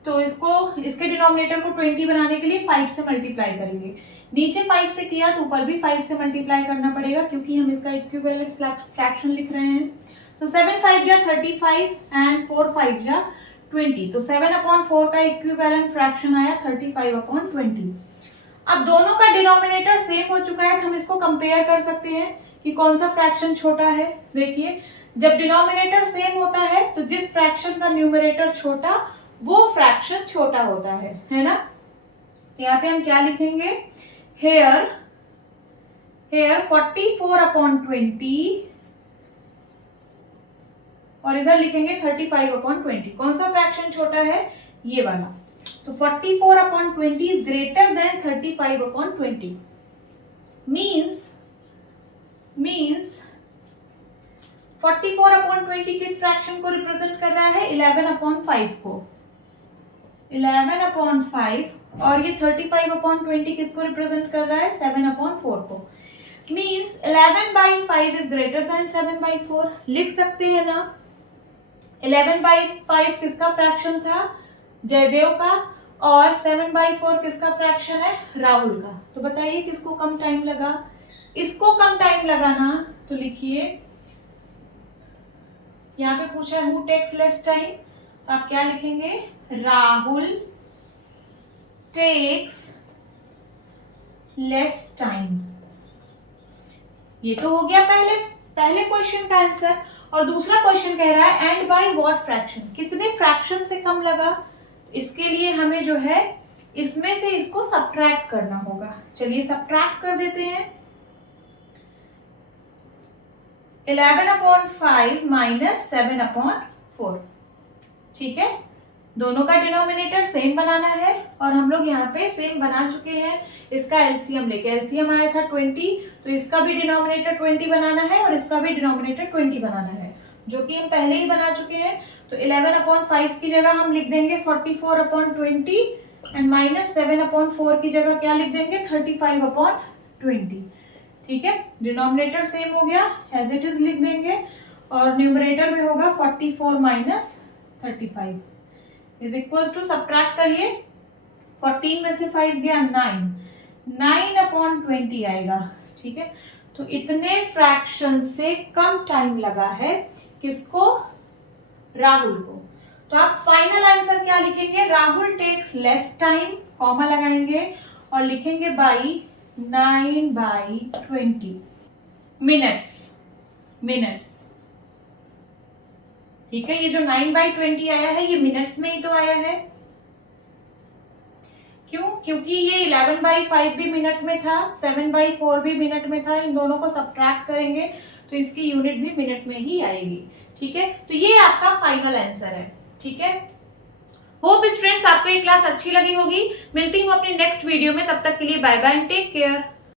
तो इसके डिनोमिनेटर को 20 बनाने के लिए 5 से मल्टीप्लाई करेंगे। नीचे 5 से किया तो ऊपर भी 5 से मल्टीप्लाई करना पड़ेगा, क्योंकि हम इसका इक्विवेलेंट फ्रैक्शन लिख रहे हैं। तो 7 5 जा 35 एंड 4 5 जा 20। तो 7/4 का इक्विवेलेंट फ्रैक्शन आया 35/20। अब दोनों का डिनोमिनेटर सेम हो चुका है, तो हम इसको कंपेयर कर सकते हैं कि कौन सा फ्रैक्शन छोटा है। देखिए, जब डिनोमिनेटर सेम होता है तो जिस फ्रैक्शन का न्यूमरेटर छोटा वो फ्रैक्शन छोटा होता है ना। यहाँ पे हम क्या लिखेंगे, हेयर 44/20 और इधर लिखेंगे 35/20। कौन सा फ्रैक्शन छोटा है, ये वाला। तो 44/20 इज ग्रेटर देन 35/20। मीन्स 44/20 किस फ्रैक्शन को रिप्रेजेंट कर रहा है, 11/5 को। 11/5 और ये 35/20 किसको रिप्रेजेंट कर रहा है, 7/4 को। Means 11/5 is greater than 7/4। लिख सकते हैं ना। 11/5 किसका फ्रैक्शन था, जयदेव का, और 7/4 किसका फ्रैक्शन है, राहुल का। तो बताइए किसको कम टाइम लगा, इसको कम टाइम लगा ना। तो लिखिए, यहाँ पे पूछा है हु टेक्स लेस टाइम, तो आप क्या लिखेंगे, राहुल टेक्स लेस टाइम। ये तो हो गया पहले क्वेश्चन का आंसर। और दूसरा क्वेश्चन कह रहा है एंड बाय व्हाट फ्रैक्शन, कितने फ्रैक्शन से कम लगा। इसके लिए हमें जो है इसमें से इसको सब्ट्रैक्ट करना होगा। चलिए सब्ट्रैक्ट कर देते हैं। 11/5 माइनस 7/4। ठीक है, दोनों का डिनोमिनेटर सेम बनाना है और हम लोग यहाँ पे सेम बना चुके हैं। इसका एलसीएम लेके, एलसीएम आया था 20, तो इसका भी डिनोमिनेटर 20 बनाना है और इसका भी डिनोमिनेटर 20 बनाना है, जो कि हम पहले ही बना चुके हैं। तो 11/5 की जगह हम लिख देंगे 44/20 एंड माइनस 7/4 की जगह क्या लिख देंगे, 35/20। ठीक है, डिनोमिनेटर सेम हो गया, एज इट इज लिख देंगे, और न्यूमरेटर में होगा 44 minus 35 is equal to, subtract करिए, 14 में से 5 गया 9/20 आएगा। ठीक है, तो इतने फ्रैक्शन से कम टाइम लगा है किसको, राहुल को। तो आप फाइनल आंसर क्या लिखेंगे, Rahul takes less time, comma लगाएंगे और लिखेंगे बाई 9/20 मिनट्स। ठीक है, ये जो 9/20 आया है ये मिनट्स में ही तो आया है। क्यों, क्योंकि ये 11/5 भी मिनट में था, 7/4 भी मिनट में था। इन दोनों को सब्ट्रैक्ट करेंगे तो इसकी यूनिट भी मिनट में ही आएगी। ठीक है, तो ये आपका फाइनल आंसर है। ठीक है, होप स्टूडेंट्स आपको ये क्लास अच्छी लगी होगी। मिलती हूँ अपनी नेक्स्ट वीडियो में, तब तक के लिए bye bye and take care.